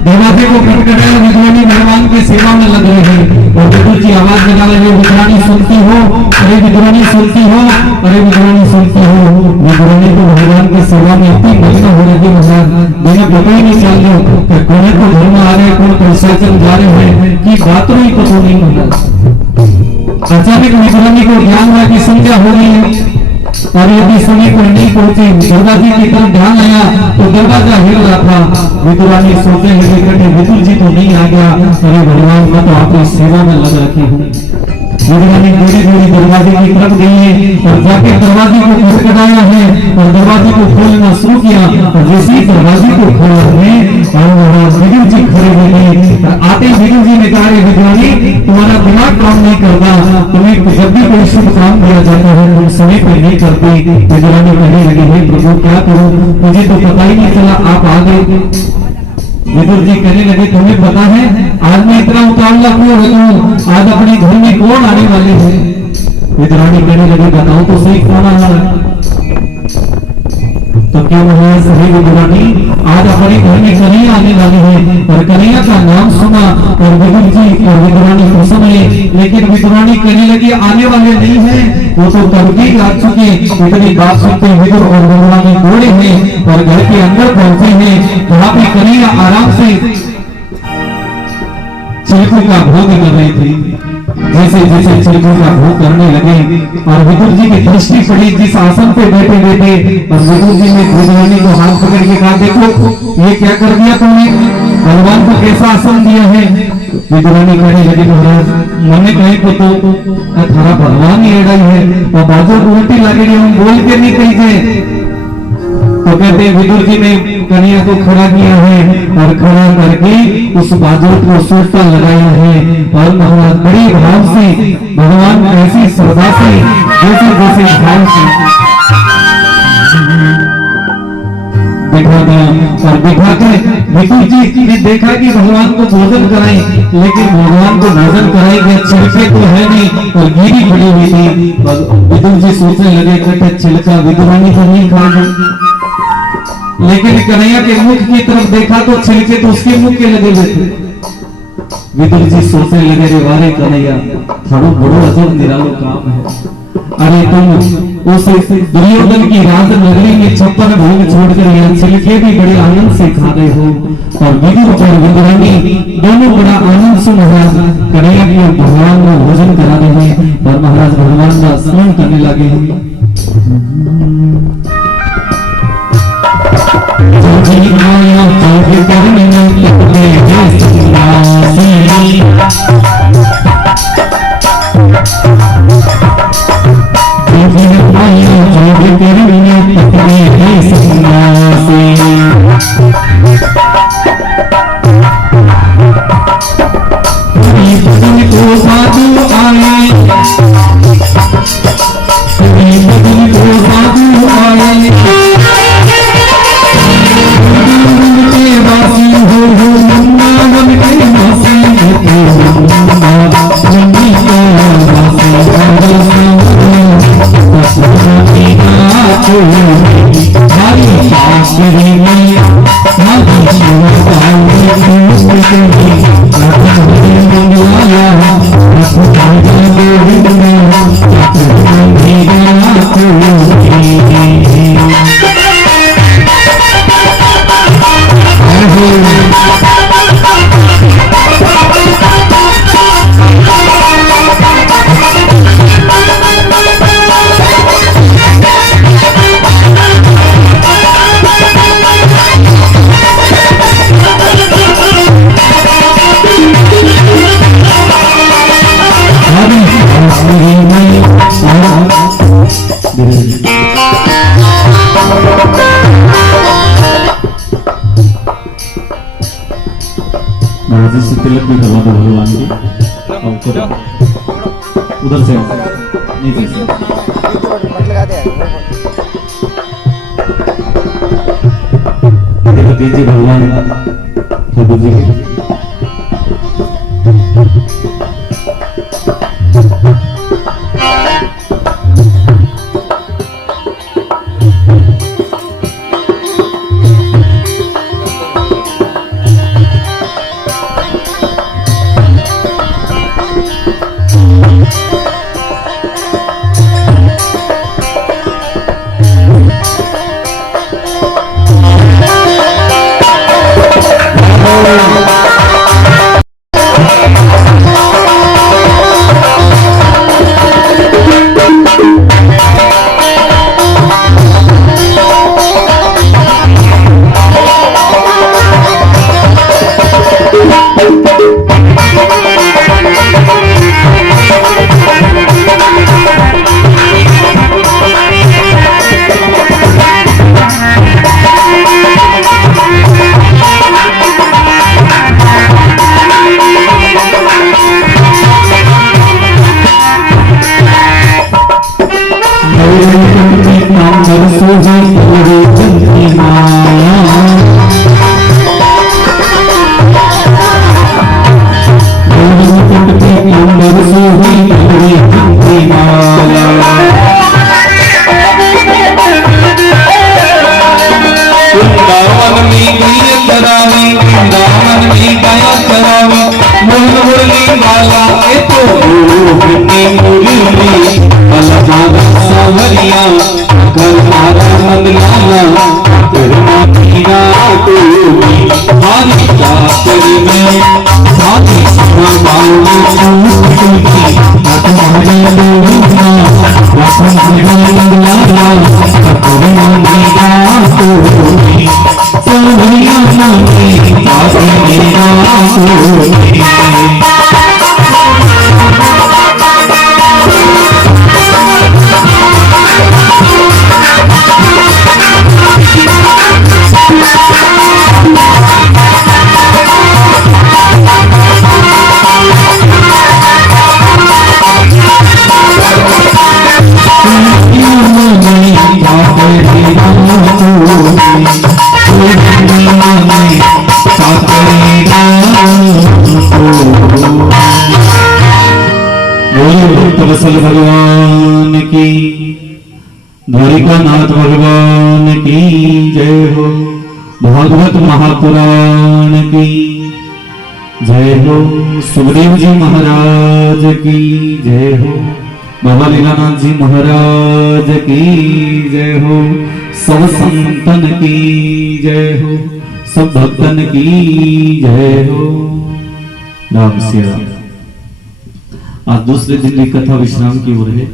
दरवाजे को खटखटाया, विदुरानी भगवान की सेवा में लग रही है, और विदुर जी आवाज लगा रहे हैं, विदुरानी सुनती हो, अरे विदुरानी सुनती हो, अरे विदुरानी सुनती हो। विदुरानी तो भगवान की सेवा में इतनी मग्न हो रही है, मुझे पता ही नहीं चल रहा कि कौन तो घर में आ रहे हैं, कौन पैसा चल जा रहे हैं कि बातों ही पता नहीं मिला। अचानक विदुरानी को ध्यान हुआ कि संध्या हो रही है, और यदि समय पर नहीं पहुंचे, दरवाजे की तरफ ध्यान आया तो दरवाजा हिल रहा था। विदुरानी सोचने लगे कि विदुर जी तो नहीं आ गया, अरे भगवान मैं तो आपकी सेवा में लग रखी हूँ। विदुरानी धीरे धीरे दरवाजे की तरफ गई है और जाके दरवाजे को खटखटाया है और दरवाजे को खोलना शुरू किया, और जैसे ही दरवाजे को खोला है और विदुर जी खड़े हुए आते ही विदुर जी ने कहा, विदुरानी तुम्हारा दिमाग काम नहीं करता, तुम्हें जब भी कोई शुभ काम दिया जाता है तुम समय पर नहीं करती। विदुरानी कहने लगी, हे प्रभु क्या करूं, मुझे तो पता ही नहीं चला आप आ गए। विदुर जी कहने लगे, तुम्हें पता है आज मैं इतना उतावला क्यों हूँ, आज अपने घर में कौन आने वाले हैं। विदुरानी कहने लगे, बताओ तो सही कौन आ रहा है। तो क्या वह सही विदुरानी आज अपने घर में कन्हैया आने वाले हैं, और कन्हैया का नाम सुना और विदुर जी और विदुरानी को समझे, लेकिन विदुरानी कहने लगी आने वाले नहीं है, वो तो तड़के आ चुके। इतनी बात सुनते विदुर और विदुरानी दौड़े हैं और घर के अंदर पहुंचे हैं, वहां पे कन्हैया आराम से चिलकू का भोग कर रही थी। जैसे जैसे चिलकू का भोग करने लगे और विदुर जी की दृष्टि पड़ी जिस आसन पे बैठे बैठे, और विदुर जी ने विदुरानी को हाथ पकड़ के कहा, देखो ये क्या कर दिया तुमने, भगवान को कैसा आसन दिया है। विदुरानी कहने लगी, महाराज मैंने कहे को तो थारा भगवान ही एड़ा है, और बाजू को उल्टी लगे हम बोल के नहीं कही थे। तो कहते विदुर जी ने कन्हैया को खड़ा किया है और खड़ा करके उस बाजू को सूटा लगाया है, और महाराज बड़ी भाव से भगवान ऐसी श्रद्धा से जैसे जैसे भाव से बिठा दिया, और बिठा कर विदुर जी ने देखा कि भगवान को भोजन कराए, लेकिन भगवान को भोजन कराएंगे छिलके तो है नहीं और गिरी पड़ी हुई थी। विदुर जी सोचने लगे कटे छिलका विदुरानी को नहीं खाएगा, लेकिन कन्हैया के मुख की तरफ देखा तो छिलके तो उसके मुख के लगे हुए थे। विदुर जी सोचने लगे, रे वारे कन्हैया थारो बड़ो अजब निरालो काम है, अरे तुम उस दुर्योधन की राज नगरी में 56 भोग छोड़कर यहाँ छिलके भी बड़े आनंद से खा रहे हो, और विदुर और विदुरानी दोनों बड़ा आनंद से महाराज कन्हैया के भगवान को भोजन करा रहे हैं, और महाराज भगवान का स्मरण करने लगे हैं। आया तो करने लगे साधु आए महाराज जी से तिलक भी करवा दो भगवान की। उधर से नीचे से तिलक दीजिए भगवान ठाकुर जी के। वत्सल भगवान की, द्वारिकानाथ भगवान की जय हो। भागवत महापुराण की जय हो। सुखदेव जी महाराज की जय हो। बाबा लीलानाथ जी महाराज की जय हो। सब संतन की जय हो। सब भक्तन की जय हो। राम सिया राम। आज दूसरे दिन की कथा विश्राम की ओर है।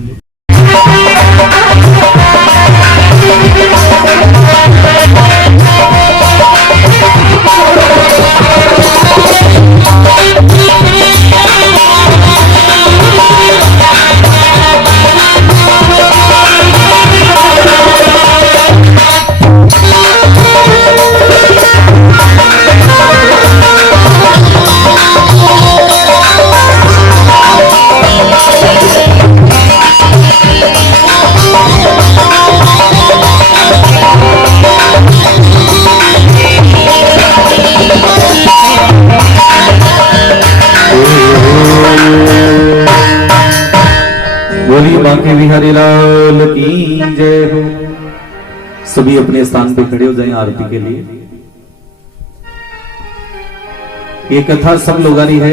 बांके बिहारी लाल की जय हो। सभी अपने स्थान पे खड़े हो जाएं आरती के लिए। ये कथा सब लोगों की है,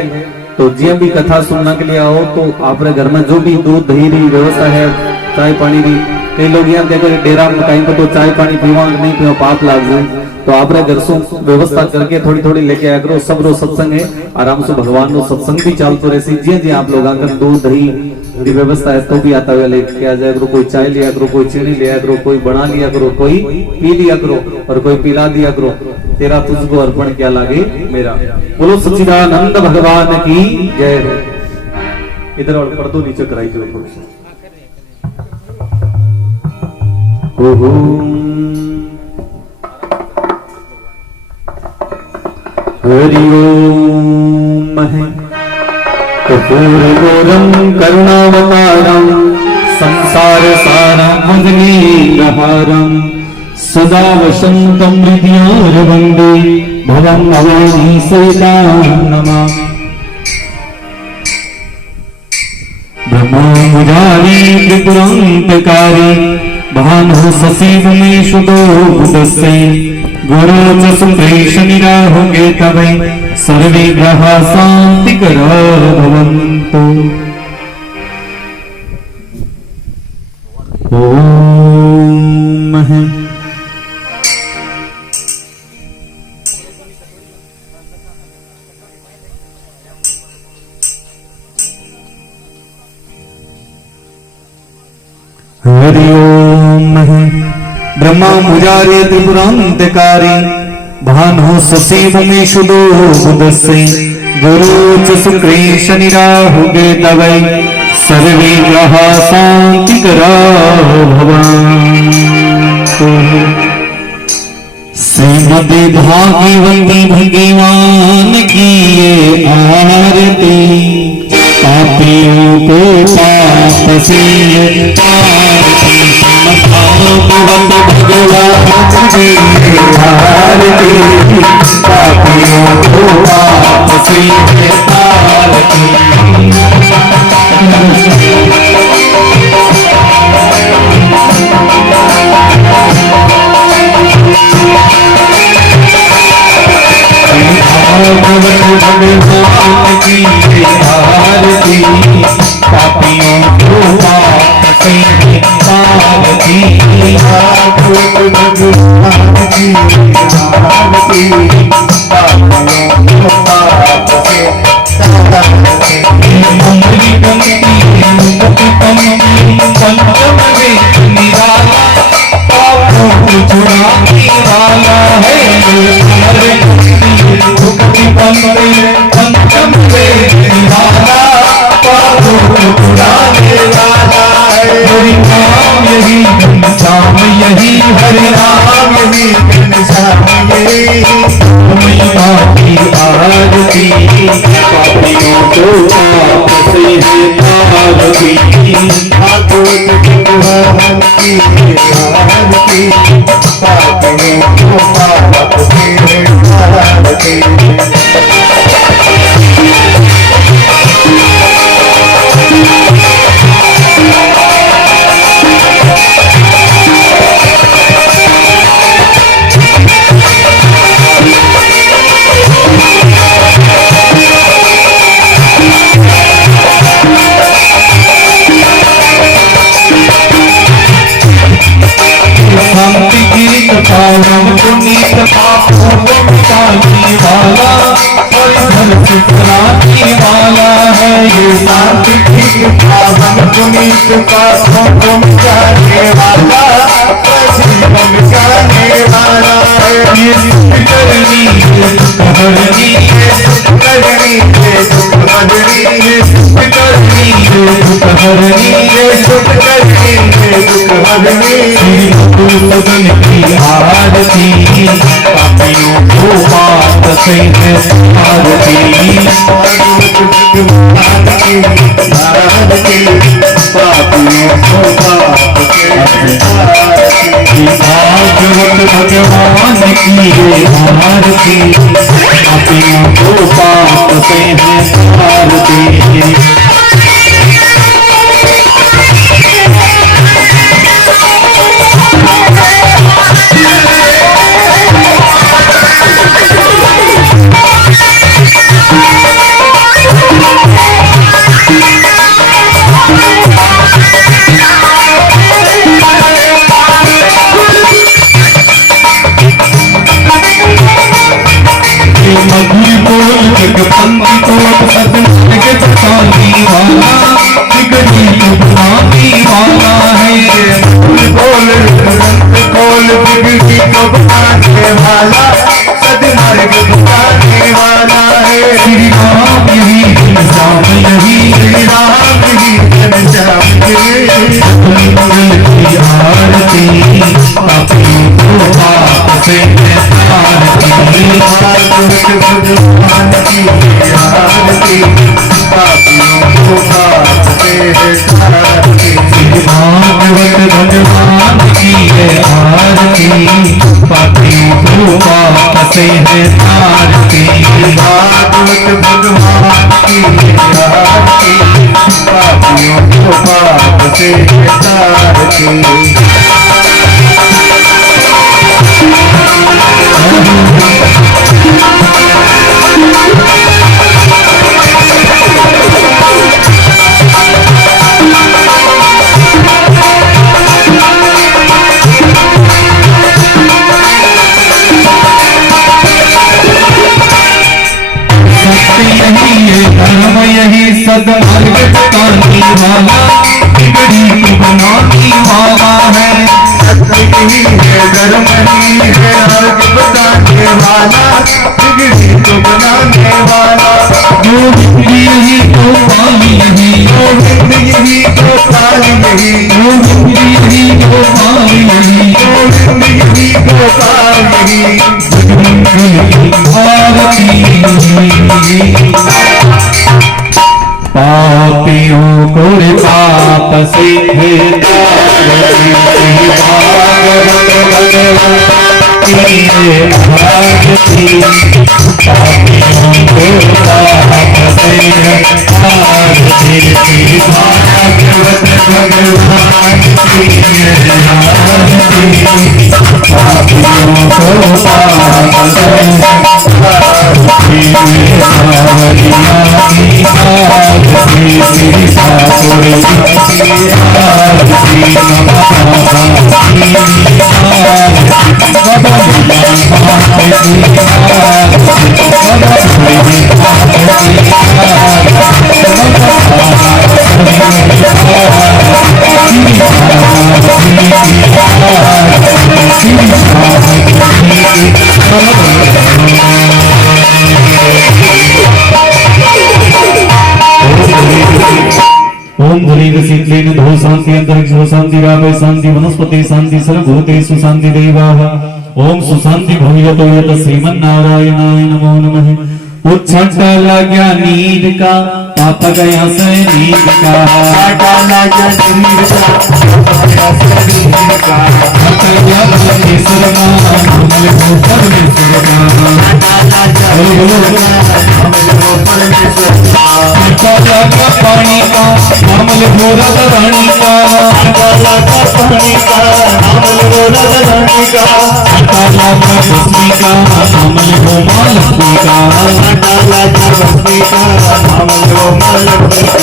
तो जिन भी कथा सुनने के लिए आओ तो आपरे घर में जो भी दूध दही की व्यवस्था है, चाय पानी की, कई लोग यहाँ देखो डेरा में कहीं पर तो चाय पानी पीवा नहीं पीवा पाप लाग जाए, तो आपने घर से व्यवस्था करके थोड़ी थोड़ी लेके आया करो। सब रो सत्संग है आराम से भगवान नो सत्संग भी चालतो रहे जी जी। आप लोग आकर दूध दही की व्यवस्था है तो भी आता हुआ लेके आ जाए करो। कोई चाय लिया करो, कोई चीनी लिया करो, कोई बना लिया करो, कोई पी लिया करो और कोई पिला दिया करो। तेरा तुझको अर्पण क्या लागे मेरा। बोलो सच्चिदानंद भगवान की जय हो। इधर और पर्दो नीचे कराई जो थोड़ा सा। हरि ओम कर्पूरगौरं करुणावतारं संसार सारं भुजगेन्द्रहारं सदा वसन्तं हृदयारविन्दे भवं भवानी सहितां नमामि। ब्रह्ममुरारी त्रिपुरान्तकारी भानु शशिवमेषुतो बुधस्य गुरु च सुप्रेशनिराहुगे तवै सर्वे ग्रहा शान्तिकरा भवन्तु। ओम हरि ओम ब्रह्मा मुरारी त्रिपुरान्तकारी भानु शशिवमेषुतो बुधस्य गुरु च शुक्रेशनिराहुगे तवै सर्वे ग्रहा शान्तिकरा भवन्तु। श्रीमद् भागवती भगवान की ये आरती पापियों को पाप से तारती। भगवान की आरती पापियों को पाप से तारती। भगवान की आरती पापियों को पाप से तारती। भगवान की आरती पापियों को पाप से तारती। उमरी गंती मुक्ति पंक्ति पंचम वेद निराला पापों को छुड़ाने वाला है। उमरी मुक्ति पंक्ति पंचम वेद निराला पापों को छुड़ाने वाला है। हरि नाम यही घनश्याम यही हरि नाम यही घनश्याम यही महिमा की आरती पापियों को पाप से है तारती। भागवत भगवान की आरती पापियों को पाप से है तारती। शांति गीत पावन पुनीत पापों को मिटाने वाला और घर से चलाने वाला है। ये शांति गीत पावन पुनीत पापों को मिटाने वाला जीवन मिटाने वाला है। ये करनी है करनी है करनी है करनी है करनी है करनी है करनी है। सदन की आरती पापियों को पाप से है तारती। पापियों को पाप से भागवत भगवान की आरती पापियों को पाप से है तारती। मधुर बोल जगपंथी को सदन के बताने वाला बिगड़ी तो बनाने वाला है बोल रंग खोल बिगड़ी को बनाने वाला सदमार्ग बताने वाला है। श्री राम यही घनश्याम यही श्री राम ही घनश्याम यही मंगल की आरती पापी को पाप से आरती भगवान की आरती पापियों को पाप से तारती। भागवत भगवान की है आरती पापियों को पाप से है तारती भागवत भगवान की आरती पापियों को पाप से तारती। धर्म यही सदमार्ग बताने वाला बिगड़ी को बनाने वाला है सत्य यही है धर्म ही है मार्ग बताने वाला बिगड़ी को बनाने वाला। गोविंद यही गोपाल यही गोविंद यही गोपाल यही गोविंद यही गोपाल यही गोविंद यही गोपाल यही मंगल की आरती पापियों को पाप से है तारती भागवत भगवान की है आरती पापियों को पाप से है तारती भागवत भगवान की है आरती पापियों को पाप से ओम धुलीग शीतलेन धो शांति अंतरिक्ष शांति रावे शांति वनस्पति शांति सर्वभूतेषु शांति देवाः ओम सुशांति भूयतो यत श्रीमन्नारायणाय नमो नमः उच्छाला ज्ञानीर का पाप गया से नीर का डाला जमीर का अकल्या परमेश्वर का कमल को परमेश्वर का बोलो परमेश्वर काला का पानी का कमल घोरा रानी का काला का पानी का नामल रोला रानी का काला का भस्मी का कमल हो मालती का काला का भस्मी का नामल रो मालती का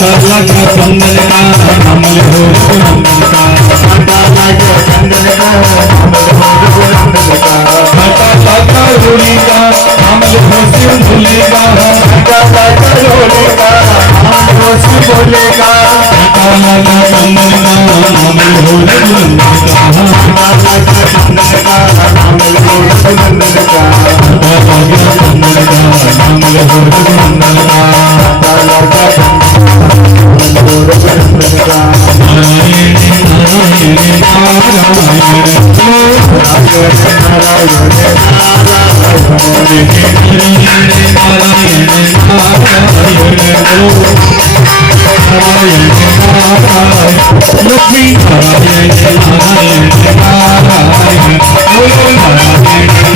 काला का चंदन का कमल हो रघुनंदन का काला का चंदन का नामल रो रघुनंदन का काला का रोड़ी का कमल हो शिव भोलेगा काला का रोले का नामल रो शिव भोलेगा काला का चंदन का कमल हो रघुनंदन का काला का चंदन का नामल रो रघुनंदन का काला का चंदन का कमल हो रघुनंदन का काला का चंदन रो रघुनंदन का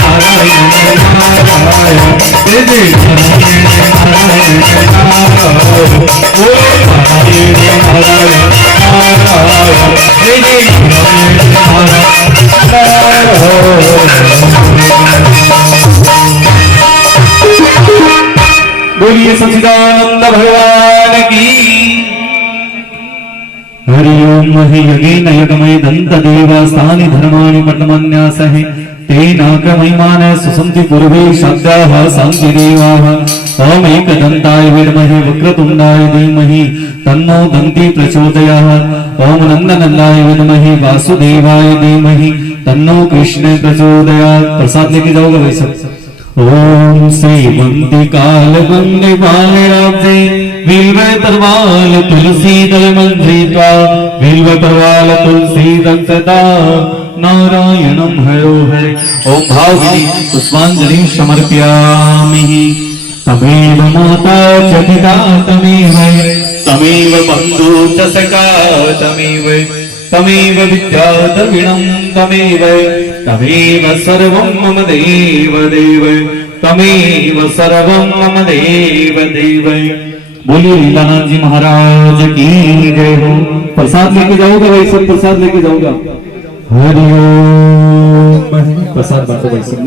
नारायण नारायण बोलिए सच्चिदानंद भगवान की। हरि ओम महि यज्ञेन यज्ञमय दंत देवा स्थानि धर्माणि पटमन्यासहि तेन क्रमैमान सुसन्ति पूर्वे शब्दाः सन्ति देवाः ॐ एकदन्ताय विद्महे वक्रतुण्डाय धीमहि तन्नो दन्ती प्रचोदयात् ॐ नन्दनन्दाय विद्महे वासुदेवाय धीमहि तन्नो कृष्ण प्रचोदयात्। प्रसाद लेके जाओगे भाई सब। ओम श्रीमंती काल वंदे बालराब्जे बिल्व तरवाल तुलसी दल मंत्रित्वा बिल्व तरवाल तुलसी दल सदा नारायणं हरो हरे। ओम भावि पुष्पांजलि समर्पयामि। तमेव माता च पिता तमेव बन्धु च सखा तमेव विद्या द्रविणं तमेव सर्वं मम देव तमेव सर्वं मम देव। बोलिए लीलानाथ जी महाराज की जय हो। प्रसाद लेके जाओगे भाई सब, प्रसाद लेके जाओगे। हरि ओम। प्रसाद बांटो भाई सब।